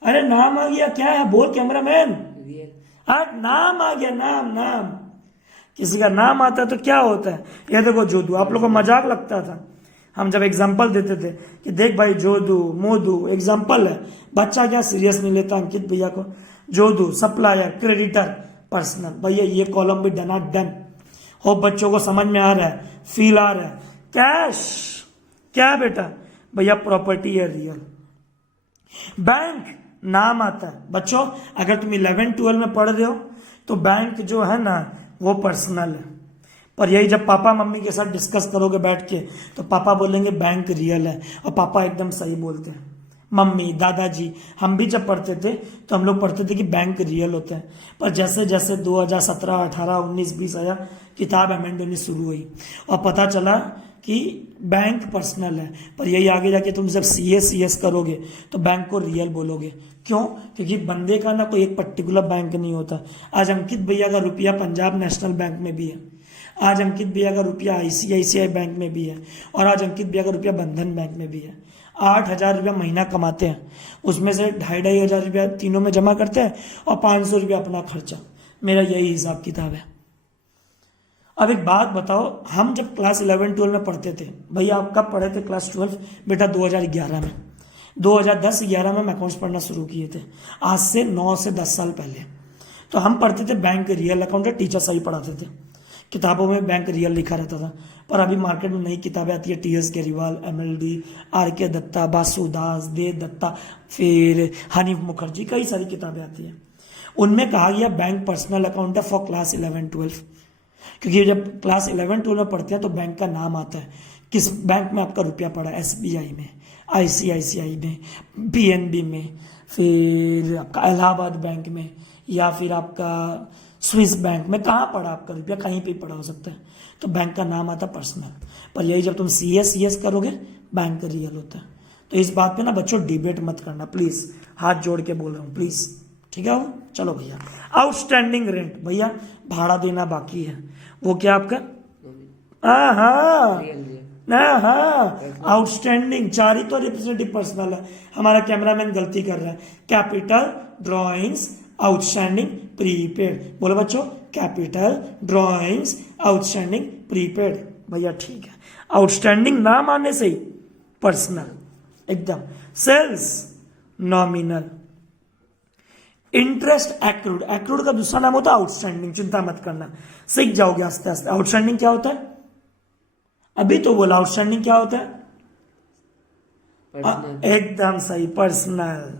अरे नाम आ गया, क्या है, बोल कैमरामैन, नाम आ गया, नाम, नाम। किसी का नाम आता है तो क्या होता है, ये देखो जोदू, आप लोगों को मजाक लगता था, हम जब एग्जाम्पल देते थे कि देख भाई जोदू, मोदू, एग्जाम्पल है, बच्चा क्या सीरियस नहीं लेता अंकित भैया को। जोदू सप्लायर, क्रेडिटर, पर्सनल। भैया ये कॉलम भी डना डन हो, बच्चों को समझ में आ रहा है, फील आ रहा है। कैश क्या है बेटा, भैया प्रॉपर्टी है, रियल। बैंक नाम आता है बच्चों, अगर तुम 11-12 में पढ़ रहे हो तो बैंक जो है ना वो पर्सनल है, पर यही जब पापा मम्मी के साथ डिस्कस करोगे बैठ के तो पापा बोलेंगे बैंक रियल है, और पापा एकदम सही बोलते हैं। मम्मी, दादाजी, हम भी जब पढ़ते थे तो हम लोग पढ़ते थे कि बैंक रियल होते हैं, पर जैसे जैसे 2017, 18, 19, 20 आया, किताब अमेंड होनी शुरू हुई और पता चला कि बैंक पर्सनल है। पर यही आगे जाके तुम जब CS करोगे तो बैंक को रियल बोलोगे। क्यों? क्योंकि बंदे का ना कोई एक पर्टिकुलर बैंक नहीं होता। आज अंकित भैया का रुपया पंजाब नेशनल बैंक में भी है, आज अंकित भैया का रुपया ICICI बैंक में भी है, और आज अंकित भैया का रुपया बंधन बैंक में भी है। 8,000 रुपया महीना कमाते हैं, उसमें से 2,500 रुपया तीनों में जमा करते हैं और 500 रुपया अपना खर्चा। मेरा यही हिसाब किताब है। अब एक बात बताओ, हम जब क्लास 11-12 में पढ़ते थे, भैया आप कब पढ़े थे क्लास 12? बेटा 2011 में, 2010-11 में हम अकाउंट्स पढ़ना शुरू किए थे, आज से 9 से 10 साल पहले। तो हम पढ़ते थे बैंक रियल अकाउंट, टीचर सही पढ़ाते थे, किताबों में बैंक रियल लिखा रहता था। पर अभी मार्केट में नई किताबें आती है, TS गेरीवाल, MLD, RK दत्ता, बासुदास, देव दत्ता, फिर हनीफ मुखर्जी, कई सारी किताबें आती हैं। उनमें कहा गया बैंक पर्सनल अकाउंट है फॉर क्लास 11-12, क्योंकि जब क्लास 11-12 में पढ़ते हैं तो बैंक का नाम आता है, किस बैंक में आपका रुपया पड़ा है, SBI में, ICICI में, PNB में, फिर आपका इलाहाबाद बैंक में, या फिर आपका स्विस बैंक में, कहाँ पड़ा आपका रुपया, कहीं पे पड़ा हो सकता है। तो बैंक का नाम आता पर्सनल। पर यही जब तुम CS करोगे बैंक रियल होता है। तो इस बात पे ना बच्चों डिबेट मत करना प्लीज, हाथ जोड़ के बोल रहा हूँ प्लीज, ठीक है वो। चलो भैया, आउटस्टैंडिंग रेंट, भैया भाड़ा देना बाकी है, वो क्या आपका, आउटस्टैंडिंग। 4 ही तो रिप्रेजेंटेटिव पर्सनल है। हमारा कैमरामैन गलती कर रहा है। Capital, drawings, outstanding, prepaid. बोलो बच्चों, कैपिटल, ड्रॉइंग्स, आउटस्टैंडिंग, प्रीपेड। भैया ठीक है, आउटस्टैंडिंग नाम आने से ही पर्सनल एकदम। Sales nominal. Interest accrued, accrued का दूसरा नाम होता है आउटस्टैंडिंग, चिंता मत करना, सीख जाओगे आस्ते आस्ते। आउटस्टैंडिंग क्या होता है, अभी तो बोला आउटस्टैंडिंग क्या होता है, एकदम सही, पर्सनल।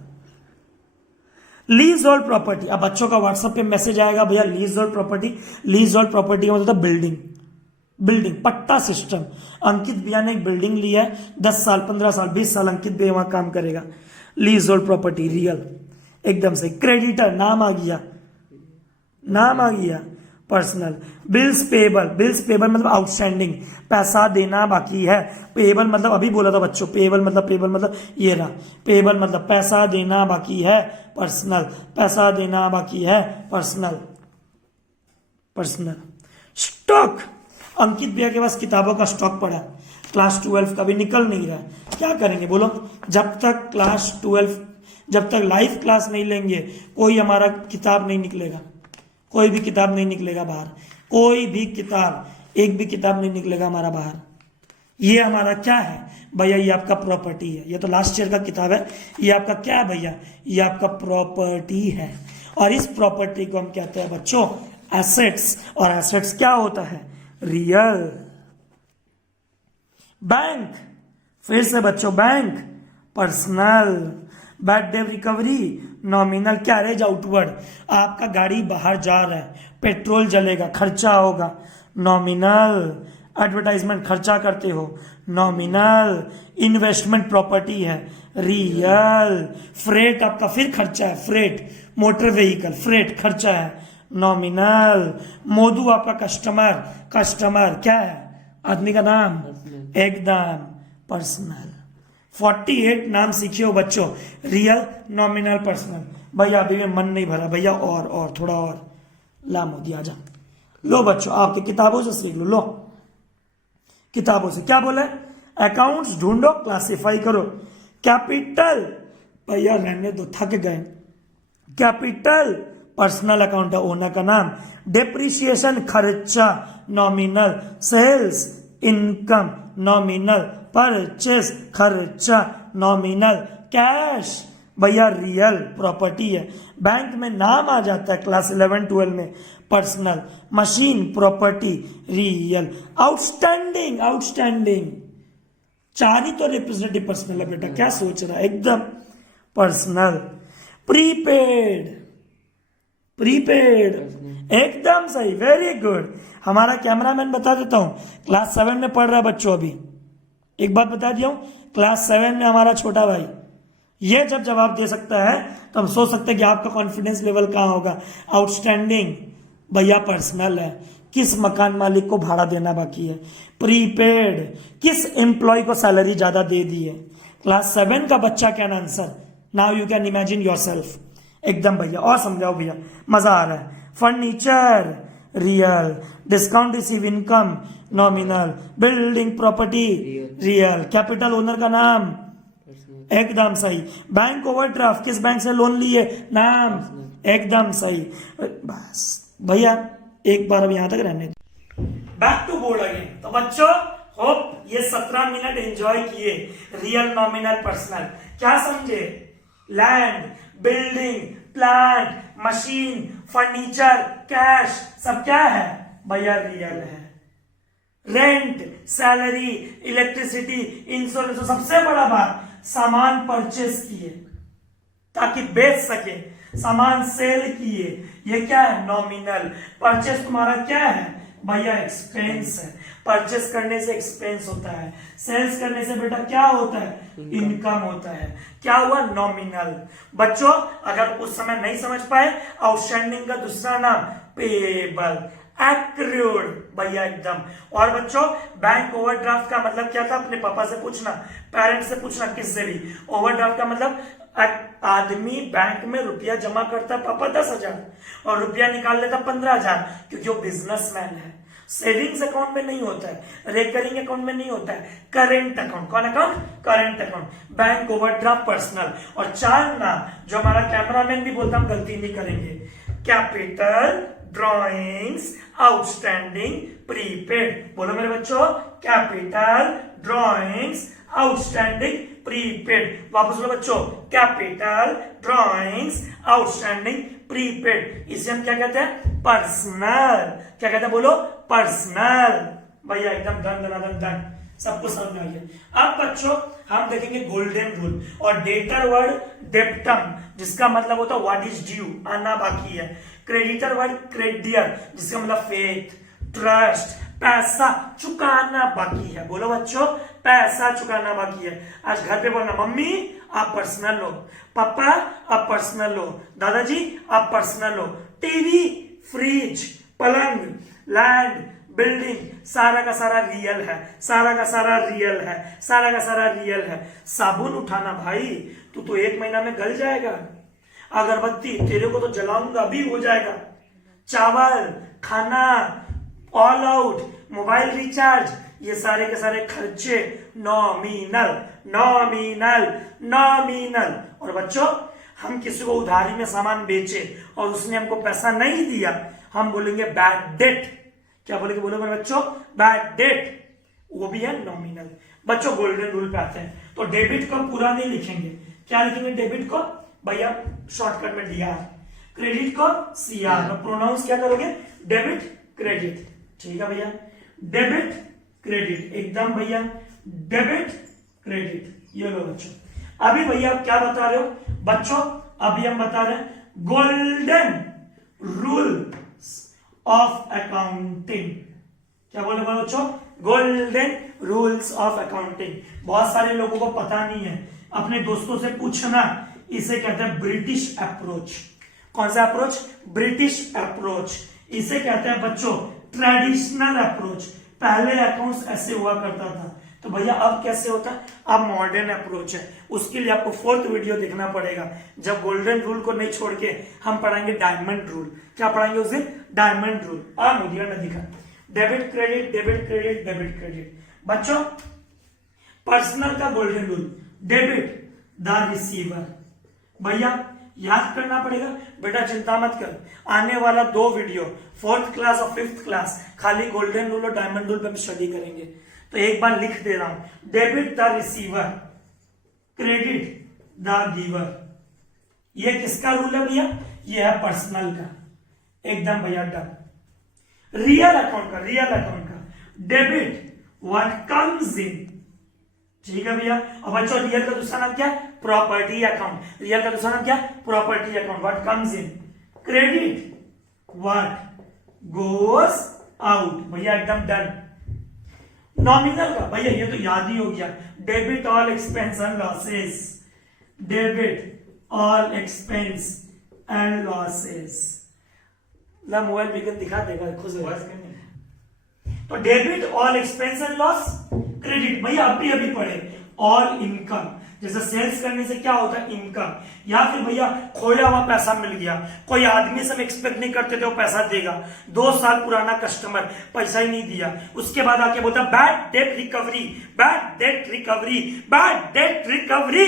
लीज होल्ड प्रॉपर्टी, अब बच्चों का व्हाट्सएप पे मैसेज आएगा, भैया lease hold property, lease hold property का मतलब बिल्डिंग, बिल्डिंग पट्टा सिस्टम। अंकित भैया ने एक बिल्डिंग लिया है, 10 साल, 15 साल, 20 साल अंकित भैया वहां काम करेगा। लीज होल्ड प्रॉपर्टी, रियल, एकदम सही। क्रेडिटर, नाम आ गया, नाम आ गया, personal. Bills payable, bills payable मतलब आउटस्टैंडिंग, पैसा देना बाकी है। पेएबल मतलब अभी बोला था बच्चों, पेएबल मतलब ये रहा, पेएबल मतलब पैसा देना बाकी है, पर्सनल। पैसा देना बाकी है, पर्सनल, पर्सनल। स्टॉक, अंकित भैया के पास किताबों का स्टॉक पड़ा, क्लास 12 का भी निकल नहीं रहा है, क्या करेंगे बोलो? जब तक क्लास 12, जब तक लाइव क्लास नहीं लेंगे कोई हमारा किताब नहीं निकलेगा, कोई भी किताब नहीं निकलेगा बाहर। कोई भी किताब, एक भी किताब नहीं निकलेगा हमारा बाहर। ये हमारा क्या है भैया, ये आपका प्रॉपर्टी है। ये तो लास्ट ईयर का किताब है। ये आपका क्या है भैया, ये आपका प्रॉपर्टी है। और इस प्रॉपर्टी को हम कहते हैं बच्चों एसेट्स। और एसेट्स क्या होता है, रियल। बैंक, फिर से बच्चों bank, personal. Bad debt recovery, nominal. Carriage outward, आपका गाड़ी बाहर जा रहा है, पेट्रोल जलेगा, खर्चा होगा, नॉमिनल। एडवर्टाइजमेंट खर्चा करते हो, नॉमिनल। इन्वेस्टमेंट प्रॉपर्टी है, रियल। फ्रेट आपका फिर खर्चा है, फ्रेट मोटर व्हीकल, फ्रेट खर्चा है, नॉमिनल। मोदू आपका कस्टमर, कस्टमर क्या है, आदमी का नाम, एकदम पर्सनल। 48 नाम सीखे हो बच्चों, रियल, नॉमिनल, पर्सनल। भैया अभी भी मन नहीं भरा भैया, और थोड़ा और ला मोदी आजा। लो बच्चों आपके किताबों से सीख लो किताबों से। क्या बोला, अकाउंट्स ढूंढो, क्लासिफाई करो। कैपिटल, भैया रहने दो, थक गए। कैपिटल पर्सनल अकाउंट है, ओनर का नाम। डेप्रिसिएशन खर्चा, nominal. Sales income, nominal. Purchase खर्चा, नॉमिनल। कैश भैया रियल प्रॉपर्टी है। बैंक में नाम आ जाता है क्लास 11-12 में, personal. Machine property, real. Outstanding, outstanding 4 ही तो रिप्रेजेंटेटिव पर्सनल है बेटा, क्या सोच रहा है, एकदम पर्सनल। प्रीपेड, प्रीपेड एकदम सही, वेरी गुड। हमारा कैमरामैन बता देता हूं, क्लास 7 में पढ़ रहा है बच्चों। अभी एक बात बता दिया हूं, क्लास 7 में हमारा छोटा भाई ये जब जवाब दे सकता है तो हम सोच सकते हैं कि आपका कॉन्फिडेंस लेवल कहां होगा। आउटस्टैंडिंग भैया पर्सनल है, किस मकान मालिक को भाड़ा देना बाकी है। प्रीपेड किस एम्प्लॉय को सैलरी ज्यादा दे दी है। क्लास 7 का बच्चा can answer, now you can imagine yourself. एकदम भैया, और समझाओ भैया, मजा आ रहा है। Furniture real, discount receive income, nominal. Building property, real. Capital owner का नाम, एकदम सही। बैंक ओवरड्राफ्ट, किस बैंक से लोन लिए, नाम, एकदम सही। बस भैया एक बार अब यहां तक रहने दो, बैक टू बोर्ड अगेन। तो बच्चों होप ये 17 मिनट एंजॉय किए। रियल, नॉमिनल, पर्सनल क्या समझे। Land, building, plant, machine, furniture, cash सब क्या है भैया, रियल है। रेंट, सैलरी, इलेक्ट्रिसिटी, इंश्योरेंस, तो सबसे बड़ा बात सामान परचेस किए ताकि बेच सके, सामान सेल किए, ये क्या है, नॉमिनल। परचेस तुम्हारा क्या है भैया, एक्सपेंस है। परचेस करने से एक्सपेंस होता है, सेल्स करने से बेटा क्या होता है, इनकम होता है। क्या हुआ, नॉमिनल। बच्चों अगर उस समय नहीं समझ पाए, आउटस्टैंडिंग का दूसरा नाम पेएबल, एक्रूड भैया एकदम। और बच्चों बैंक ओवरड्राफ्ट का मतलब क्या था, अपने पापा से पूछना, पेरेंट्स से पूछना, किससे भी। ओवरड्राफ्ट का मतलब आदमी बैंक में रुपया जमा करता पापा 10,000 और रुपया निकाल लेता 15,000, क्योंकि वो बिजनेसमैन है। सेविंग्स अकाउंट में नहीं होता है, रेकरिंग अकाउंट में नहीं होता है, करेंट अकाउंट। कौन account, current account. Bank overdraft, personal. और 4 नाम जो हमारा कैमरामैन भी बोलता, हम गलती नहीं करेंगे। Capital, drawings, outstanding, prepaid. बोलो मेरे बच्चों, कैपिटल, ड्रॉइंग्स, आउटस्टैंडिंग, प्रीपेड। वापस बोलो बच्चों, कैपिटल, ड्रॉइंग्स, आउटस्टैंडिंग, प्रीपेड। इसे हम क्या कहते हैं, पर्सनल। क्या कहते हैं बोलो, पर्सनल। भैया एकदम डन सबको समझ आ गया। अब बच्चों हम देखेंगे गोल्डन रूल और डेटर वर्ड डेप्टम, जिसका मतलब होता है व्हाट इज ड्यू, आना बाकी है। क्रेडिटर वर्ड क्रेडियर, जिसका मतलब फेथ, ट्रस्ट, पैसा चुकाना बाकी है। बोलो बच्चों, पैसा चुकाना बाकी है। आज घर पे बोलना, मम्मी आप पर्सनल लो, पापा आप पर्सनल लो, दादाजी आप पर्सनल लो। टीवी, फ्रिज, पलंग, लैंड, बिल्डिंग, सारा का सारा रियल है, सारा का सारा रियल है, सारा का सारा रियल है। साबुन उठाना भाई, तू तो 1 महीना में गल जाएगा। अगरबत्ती तेरे को तो जलाऊंगा अभी हो जाएगा। चावल, खाना, ऑल आउट, मोबाइल रिचार्ज, ये सारे के सारे खर्चे नॉमिनल, नॉमिनल, नॉमिनल। और बच्चों हम किसी को उधारी में सामान बेचे और उसने हमको पैसा नहीं दिया, हम बोलेंगे बैड डेट। क्या बोलेंगे, बोलो मेरे बच्चों, बैड डेट, वो भी है नॉमिनल। बच्चों गोल्डन रूल पे आते हैं, तो डेबिट को पूरा नहीं लिखेंगे, क्या लिखेंगे, डेबिट को भैया शॉर्टकट में डीआर, क्रेडिट को सीआर, तो प्रोनाउंस क्या करोगे, डेबिट क्रेडिट, ठीक है भैया, डेबिट क्रेडिट, एकदम भैया डेबिट क्रेडिट। ये लो बच्चों, अभी भैया आप क्या बता रहे हो बच्चों, अभी हम बता रहे हैं गोल्डन रूल्स ऑफ अकाउंटिंग, क्या बोले बच्चों, गोल्डन रूल्स ऑफ अकाउंटिंग। बहुत सारे लोगों को पता नहीं है, अपने दोस्तों से पूछना, इसे कहते हैं ब्रिटिश अप्रोच। कौन सा अप्रोच, ब्रिटिश अप्रोच। इसे कहते हैं बच्चों ट्रेडिशनल अप्रोच। पहले अकाउंट्स ऐसे हुआ करता था, तो भैया अब कैसे होता है, अब मॉडर्न अप्रोच है। उसके लिए आपको 4th वीडियो देखना पड़ेगा, जब गोल्डन रूल को नहीं छोड़ के हम पढ़ाएंगे डायमंड रूल। क्या पढ़ाएंगे उस दिन, डायमंड रूल। मुझे नदी का debit credit, debit credit, debit credit. बच्चों पर्सनल का golden rule, debit the receiver. भैया याद करना पड़ेगा, बेटा चिंता मत कर, आने वाला 2 वीडियो 4th क्लास और 5th क्लास खाली गोल्डन रूल और डायमंड रूल पे हम स्टडी करेंगे। तो एक बार लिख दे रहा हूं, debit the receiver, credit the giver. ये किसका रूल है भैया, ये है पर्सनल का, एकदम भैया डन। रियल अकाउंट का, रियल अकाउंट का, डेबिट व्हाट कम्स इन, ठीक है भैया। और बच्चों रियल का दूसरा नाम क्या है, प्रॉपर्टी अकाउंट। रियल का दूसरा नाम क्या है, property account, what comes in. Credit what goes out, भैया एकदम डन। नॉमिनल का भैया ये तो याद ही हो गया, debit all expense and losses, debit all expense and losses. ला मोबाइल बिगन दिखा देगा खुद, तो debit all expense and loss, credit भैया अभी पढ़े ऑल इनकम। जैसे सेल्स करने से क्या होता है, इनकम। या फिर भैया खोया हुआ पैसा मिल गया, कोई आदमी से हम एक्सपेक्ट नहीं करते थे वो पैसा देगा, 2 साल पुराना कस्टमर पैसा ही नहीं दिया, उसके बाद आके बोलता bad debt recovery, bad debt recovery, bad debt recovery,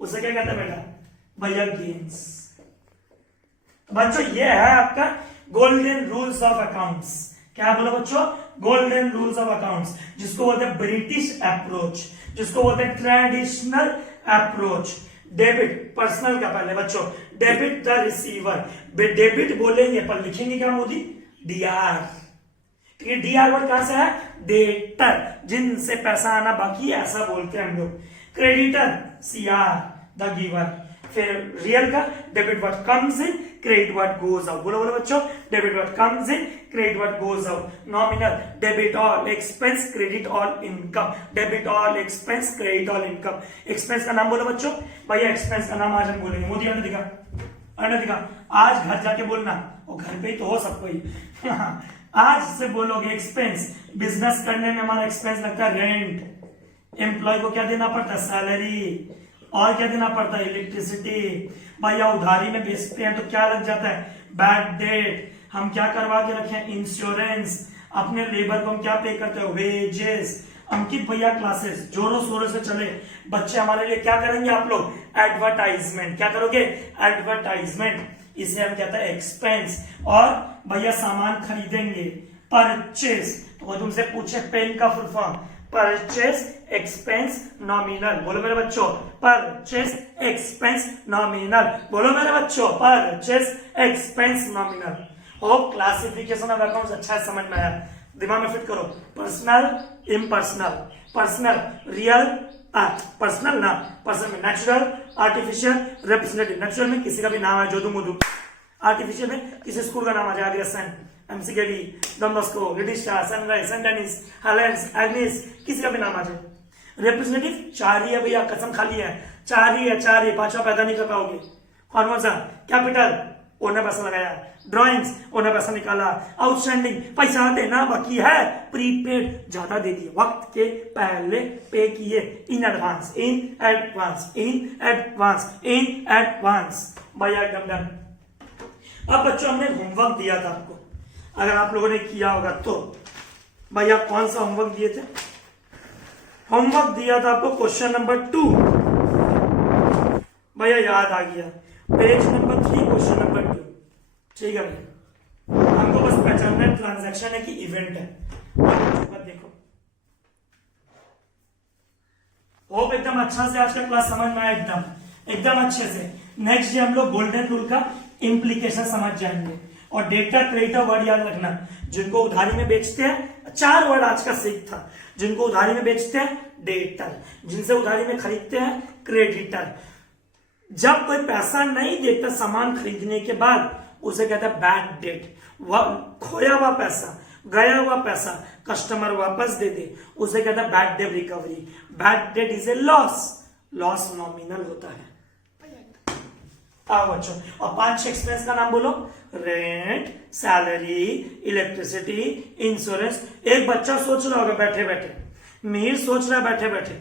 उसे क्या कहते हैं बेटा, भैया गेन्स। बच्चों ये है आपका गोल्डन रूल्स ऑफ अकाउंट्स। क्या बोला बच्चों, गोल्डन रूल्स ऑफ अकाउंट्स, जिसको बोलते हैं ब्रिटिश अप्रोच, जिसको बोलते हैं ट्रेडिशनल अप्रोच। डेबिट पर्सनल का पहले बच्चों, डेबिट द रिसीवर, डेबिट बोलेंगे पर लिखेंगे क्या मोदी, डीआर, क्योंकि डीआर वर्ड कहां से है, डेटर, जिनसे पैसा आना बाकी है ऐसा बोलते हैं हम लोग। Creditor CR the giver. फिर रियल का debit what comes in, credit what goes out. बोलो बोलो बच्चों, debit what comes in, credit what goes out. Nominal debit all expense, credit all income, debit all expense, credit all income. Expense का नाम बोलो बच्चों, भैया expense का नाम आज हम बोलेंगे, मोदी ने दिखा, अरे दिखा, आज घर जाके बोलना, वो घर पे ही तो हो सबको ही आज से बोलोगे एक्सपेंस, बिजनेस करने में हमारा एक्सपेंस लगता है रेंट, एम्प्लॉय को क्या देना पड़ता है, सैलरी, और क्या देना पड़ता है, इलेक्ट्रिसिटी। भैया उधारी में बेचते हैं तो क्या लग जाता है, बैड डेट। हम क्या करवा के रखे हैं, इंश्योरेंस। अपने लेबर को हम क्या पे करते हैं, वेजेस। अंकित भैया क्लासेस जोरों शोरों से चले, बच्चे हमारे लिए क्या करेंगे आप लोग, एडवर्टाइजमेंट। क्या करोगे, एडवर्टाइजमेंट, इसे हम कहते हैं एक्सपेंस। और भैया सामान खरीदेंगे, परचेस। तो वो तुमसे पूछे पेन का full form, purchase expense nominal. बोलो मेरे बच्चों, परचेस एक्सपेंस नॉमिनल। बोलो मेरे बच्चों, purchase expense nominal. Hope classification of accounts अच्छा समझ में आया, दिमाग में फिट करो। Personal, impersonal, personal real, personal ना, पर्सनल में नेचुरल, आर्टिफिशियल, रिप्रेजेंटेटिव। नेचुरल में किसी का भी नाम है, जोदू मोदू। आर्टिफिशियल में किसी स्कूल का नाम आ जाए, अग्रसेन, एमसी गेली, डॉन बॉस्को, रिडिशा, Sunrise, Saint Denis, Highlands, Agnes, किसी का भी नाम आ जाए। रिप्रेजेंटेटिव 4 ही है भैया, कसम खाली है, 4 ही है, 4 ही, 5वां पैदा नहीं कर पाओगे। कौन सा, कैपिटल, ओने पैसा लगाया, ड्रॉइंग्स, ओने पैसा निकाला, आउटस्टैंडिंग, पैसा देना बाकी है, प्रीपेड ज्यादा दे दिए, वक्त के पहले पे किए, in advance, in advance, in advance, in advance. भैया एकदम डन। अब बच्चों हमने होमवर्क दिया था आपको, अगर आप लोगों ने किया होगा तो। भैया कौन सा होमवर्क दिए थे, होमवर्क दिया था आपको क्वेश्चन नंबर 2। भैया याद आ गया, पेज नंबर 3 क्वेश्चन नंबर 2, ठीक है भैया। हमको बस पहचानना है ट्रांजैक्शन है कि इवेंट है। मत देखो, होप एकदम अच्छा से आज का क्लास समझ में आया, एकदम अच्छे से। नेक्स्ट डे हम लोग गोल्डन रूल का इंप्लीकेशन समझ जाएंगे। और डेटर क्रेडिटर वर्ड याद रखना, जिनको उधारी में बेचते हैं, 4 वर्ड आज का सीख था। जिनको उधारी में बेचते हैं डेटर, जिनसे उधारी में खरीदते हैं क्रेडिटर। जब कोई पैसा नहीं देता सामान खरीदने के बाद, उसे कहता है बैड डेट। खोया हुआ पैसा, गया हुआ पैसा कस्टमर वापस दे दे, उसे कहता है bad debt recovery. Bad debt is a loss, loss nominal होता है। बच्चों, और 5 एक्सपेंस का नाम बोलो, रेंट, सैलरी, इलेक्ट्रिसिटी, इंश्योरेंस। एक बच्चा सोच रहा होगा बैठे बैठे, मीर सोच रहा है बैठे बैठे,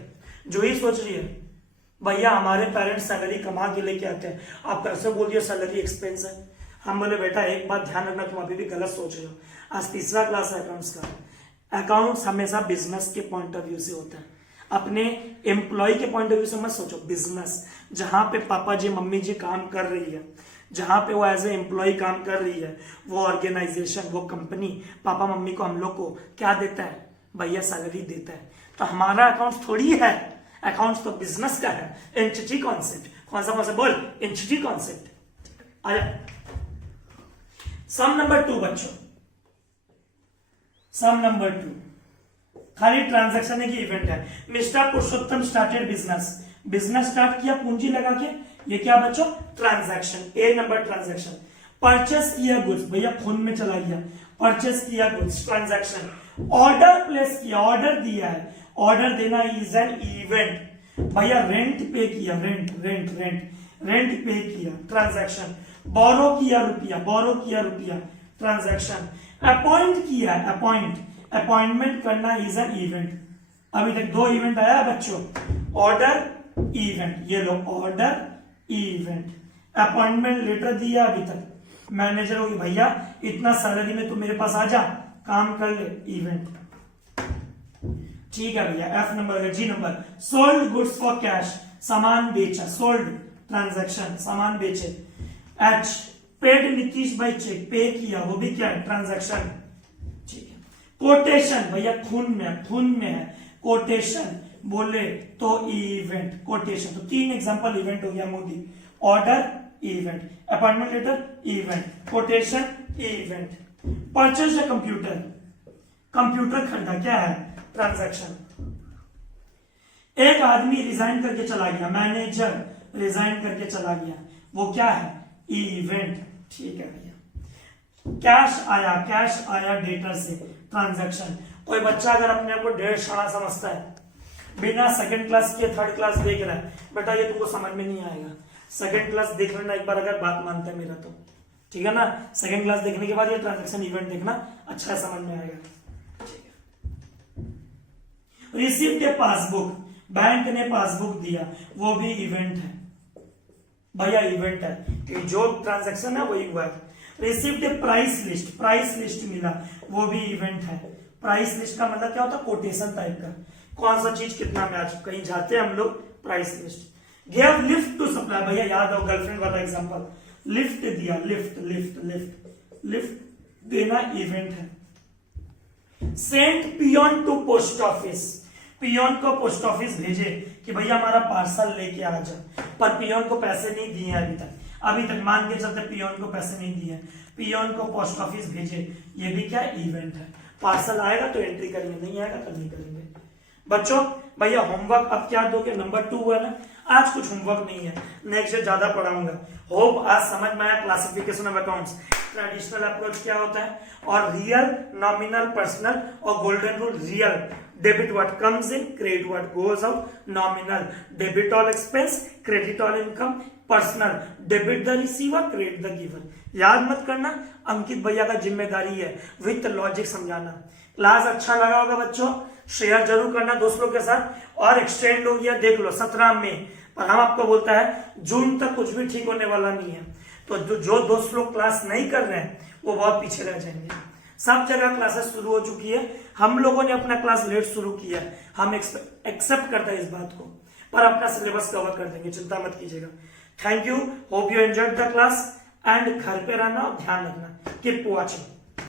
जो ही सोच रही है भैया हमारे पेरेंट्स सैलरी कमा के लेके आते हैं, आप कैसे बोल दिए सैलरी एक्सपेंस है। हम बोले बेटा एक बात ध्यान रखना, तुम अभी भी गलत सोच रहे हो। आज तीसरा क्लास है अकाउंट्स का। अकाउंट्स हमेशा बिजनेस के पॉइंट ऑफ व्यू से होता है, अपने एम्प्लॉय के पॉइंट ऑफ व्यू से मत सोचो। बिजनेस जहां पे पापा जी मम्मी जी काम कर रही है, जहां पे वो एज ए एम्प्लॉय काम कर रही है, वो ऑर्गेनाइजेशन, वो कंपनी पापा मम्मी को, हम लोग को क्या देता है भैया, सैलरी देता है। तो हमारा अकाउंट थोड़ी है, अकाउंट्स तो बिजनेस का है। एंटिटी कॉन्सेप्ट, कौन सा बोल, एंटिटी कॉन्सेप्ट। आया सम नंबर 2 बच्चों, सम नंबर 2 खाली ट्रांजैक्शन है कि इवेंट है। मिस्टर पुरुषोत्तम स्टार्टेड बिजनेस, बिजनेस स्टार्ट किया पूंजी लगा के, ये क्या बच्चों, ट्रांजैक्शन। ए नंबर ट्रांजैक्शन। परचेस किया गुड्स, भैया खून में चला गया, परचेस किया गुड्स, ट्रांजैक्शन। ऑर्डर प्लेस किया, ऑर्डर दिया है, ऑर्डर देना इज एन इवेंट। भैया रेंट पे किया, रेंट पे किया, ट्रांजैक्शन। बोरो किया रुपया, ट्रांजैक्शन। अपॉइंट किया, अपॉइंटमेंट करना इज एन इवेंट। अभी तक 2 इवेंट आया बच्चों, ऑर्डर, इवेंट। ये लो ऑर्डर, इवेंट। अपॉइंटमेंट लेटर दिया, अभी तक मैनेजर होगी भैया इतना सैलरी में तू मेरे पास आ जा, काम कर ले, इवेंट। ठीक है भैया। F नंबर है। G number, sold goods for cash, सामान बेचा, सोल्ड, ट्रांजैक्शन, सामान बेचे। H, paid Nitish by cheque, pay किया, वो भी क्या है, ट्रांजैक्शन। ठीक है। कोटेशन, भैया खून में है, कोटेशन बोले तो इवेंट, कोटेशन। तो 3 एग्जांपल इवेंट हो गया Modi. Order, event. Appointment letter, event. Quotation, event. Purchase है कंप्यूटर, कंप्यूटर खरीदा, क्या है, ट्रांजैक्शन। एक आदमी रिजाइन करके चला गया, मैनेजर रिजाइन करके चला गया, वो क्या है, इवेंट। ठीक है भैया। कैश आया डेटर से, ट्रांजैक्शन। कोई बच्चा अगर अपने आप को 1.5 शाणा समझता है, बिना सेकंड क्लास के 3rd क्लास देख रहा है, बेटा ये तुमको समझ में नहीं आएगा। सेकंड क्लास देख लेना एक बार, अगर बात मानता है मेरा तो, ठीक है ना। सेकंड क्लास देखने के बाद ये ट्रांजैक्शन इवेंट देखना, अच्छा समझ में आएगा। रिसीव्ड ए पासबुक, बैंक ने पासबुक दिया, वो भी इवेंट है भैया, इवेंट है कि जो ट्रांजैक्शन है वही हुआ है। रिसीव्ड ए प्राइस लिस्ट मिला, वो भी इवेंट है। प्राइस लिस्ट का मतलब क्या होता है, कोटेशन टाइप का, कौन सा चीज कितना में, आज कहीं जाते हैं हम लोग, price list. Give lift to supply, भैया याद हो गर्लफ्रेंड वाला एग्जांपल, लिफ्ट दिया, लिफ्ट देना इवेंट है। Sent peon to post office, peon को पोस्ट ऑफिस भेजे कि भैया हमारा पार्सल लेके आ जा, पर पियोन को पैसे नहीं दिए अभी तक मान के चलते पियोन को पैसे नहीं दिए, पियोन को पोस्ट ऑफिस भेजे, ये भी क्या इवेंट है। पार्सल आएगा तो एंट्री करेंगे, नहीं आएगा तो नहीं करेंगे। बच्चों भैया होमवर्क अब क्या दोगे, नंबर 2 है ना, आज कुछ होमवर्क नहीं है, नेक्स्ट डे ज्यादा पढ़ाऊंगा। होप आज समझ में आया classification of accounts, traditional approach क्या होता है, और रियल, नॉमिनल, पर्सनल, और golden rule. Real debit what comes in, credit what goes out. Nominal debit all expense, credit all income. Personal debit the receiver, credit the giver. याद मत करना, अंकित भैया का जिम्मेदारी है विथ लॉजिक समझाना। क्लास अच्छा लगा होगा बच्चों, शेयर जरूर करना दोस्तों के साथ। और एक्सटेंड हो गया देख लो 17 में, पर हम आपको बोलता है जून तक कुछ भी ठीक होने वाला नहीं है, तो जो दोस्त लोग क्लास नहीं कर रहे हैं वो बहुत पीछे रह जाएंगे। सब जगह क्लासेस शुरू हो चुकी है, हम लोगों ने अपना क्लास लेट शुरू किया है, हम एक्सेप्ट करते हैं इस बात को, पर अपना सिलेबस कवर कर देंगे, चिंता मत कीजिएगा। Thank you, hope you enjoyed the class and घर पे रहना, ध्यान रखना, कीप वॉचिंग।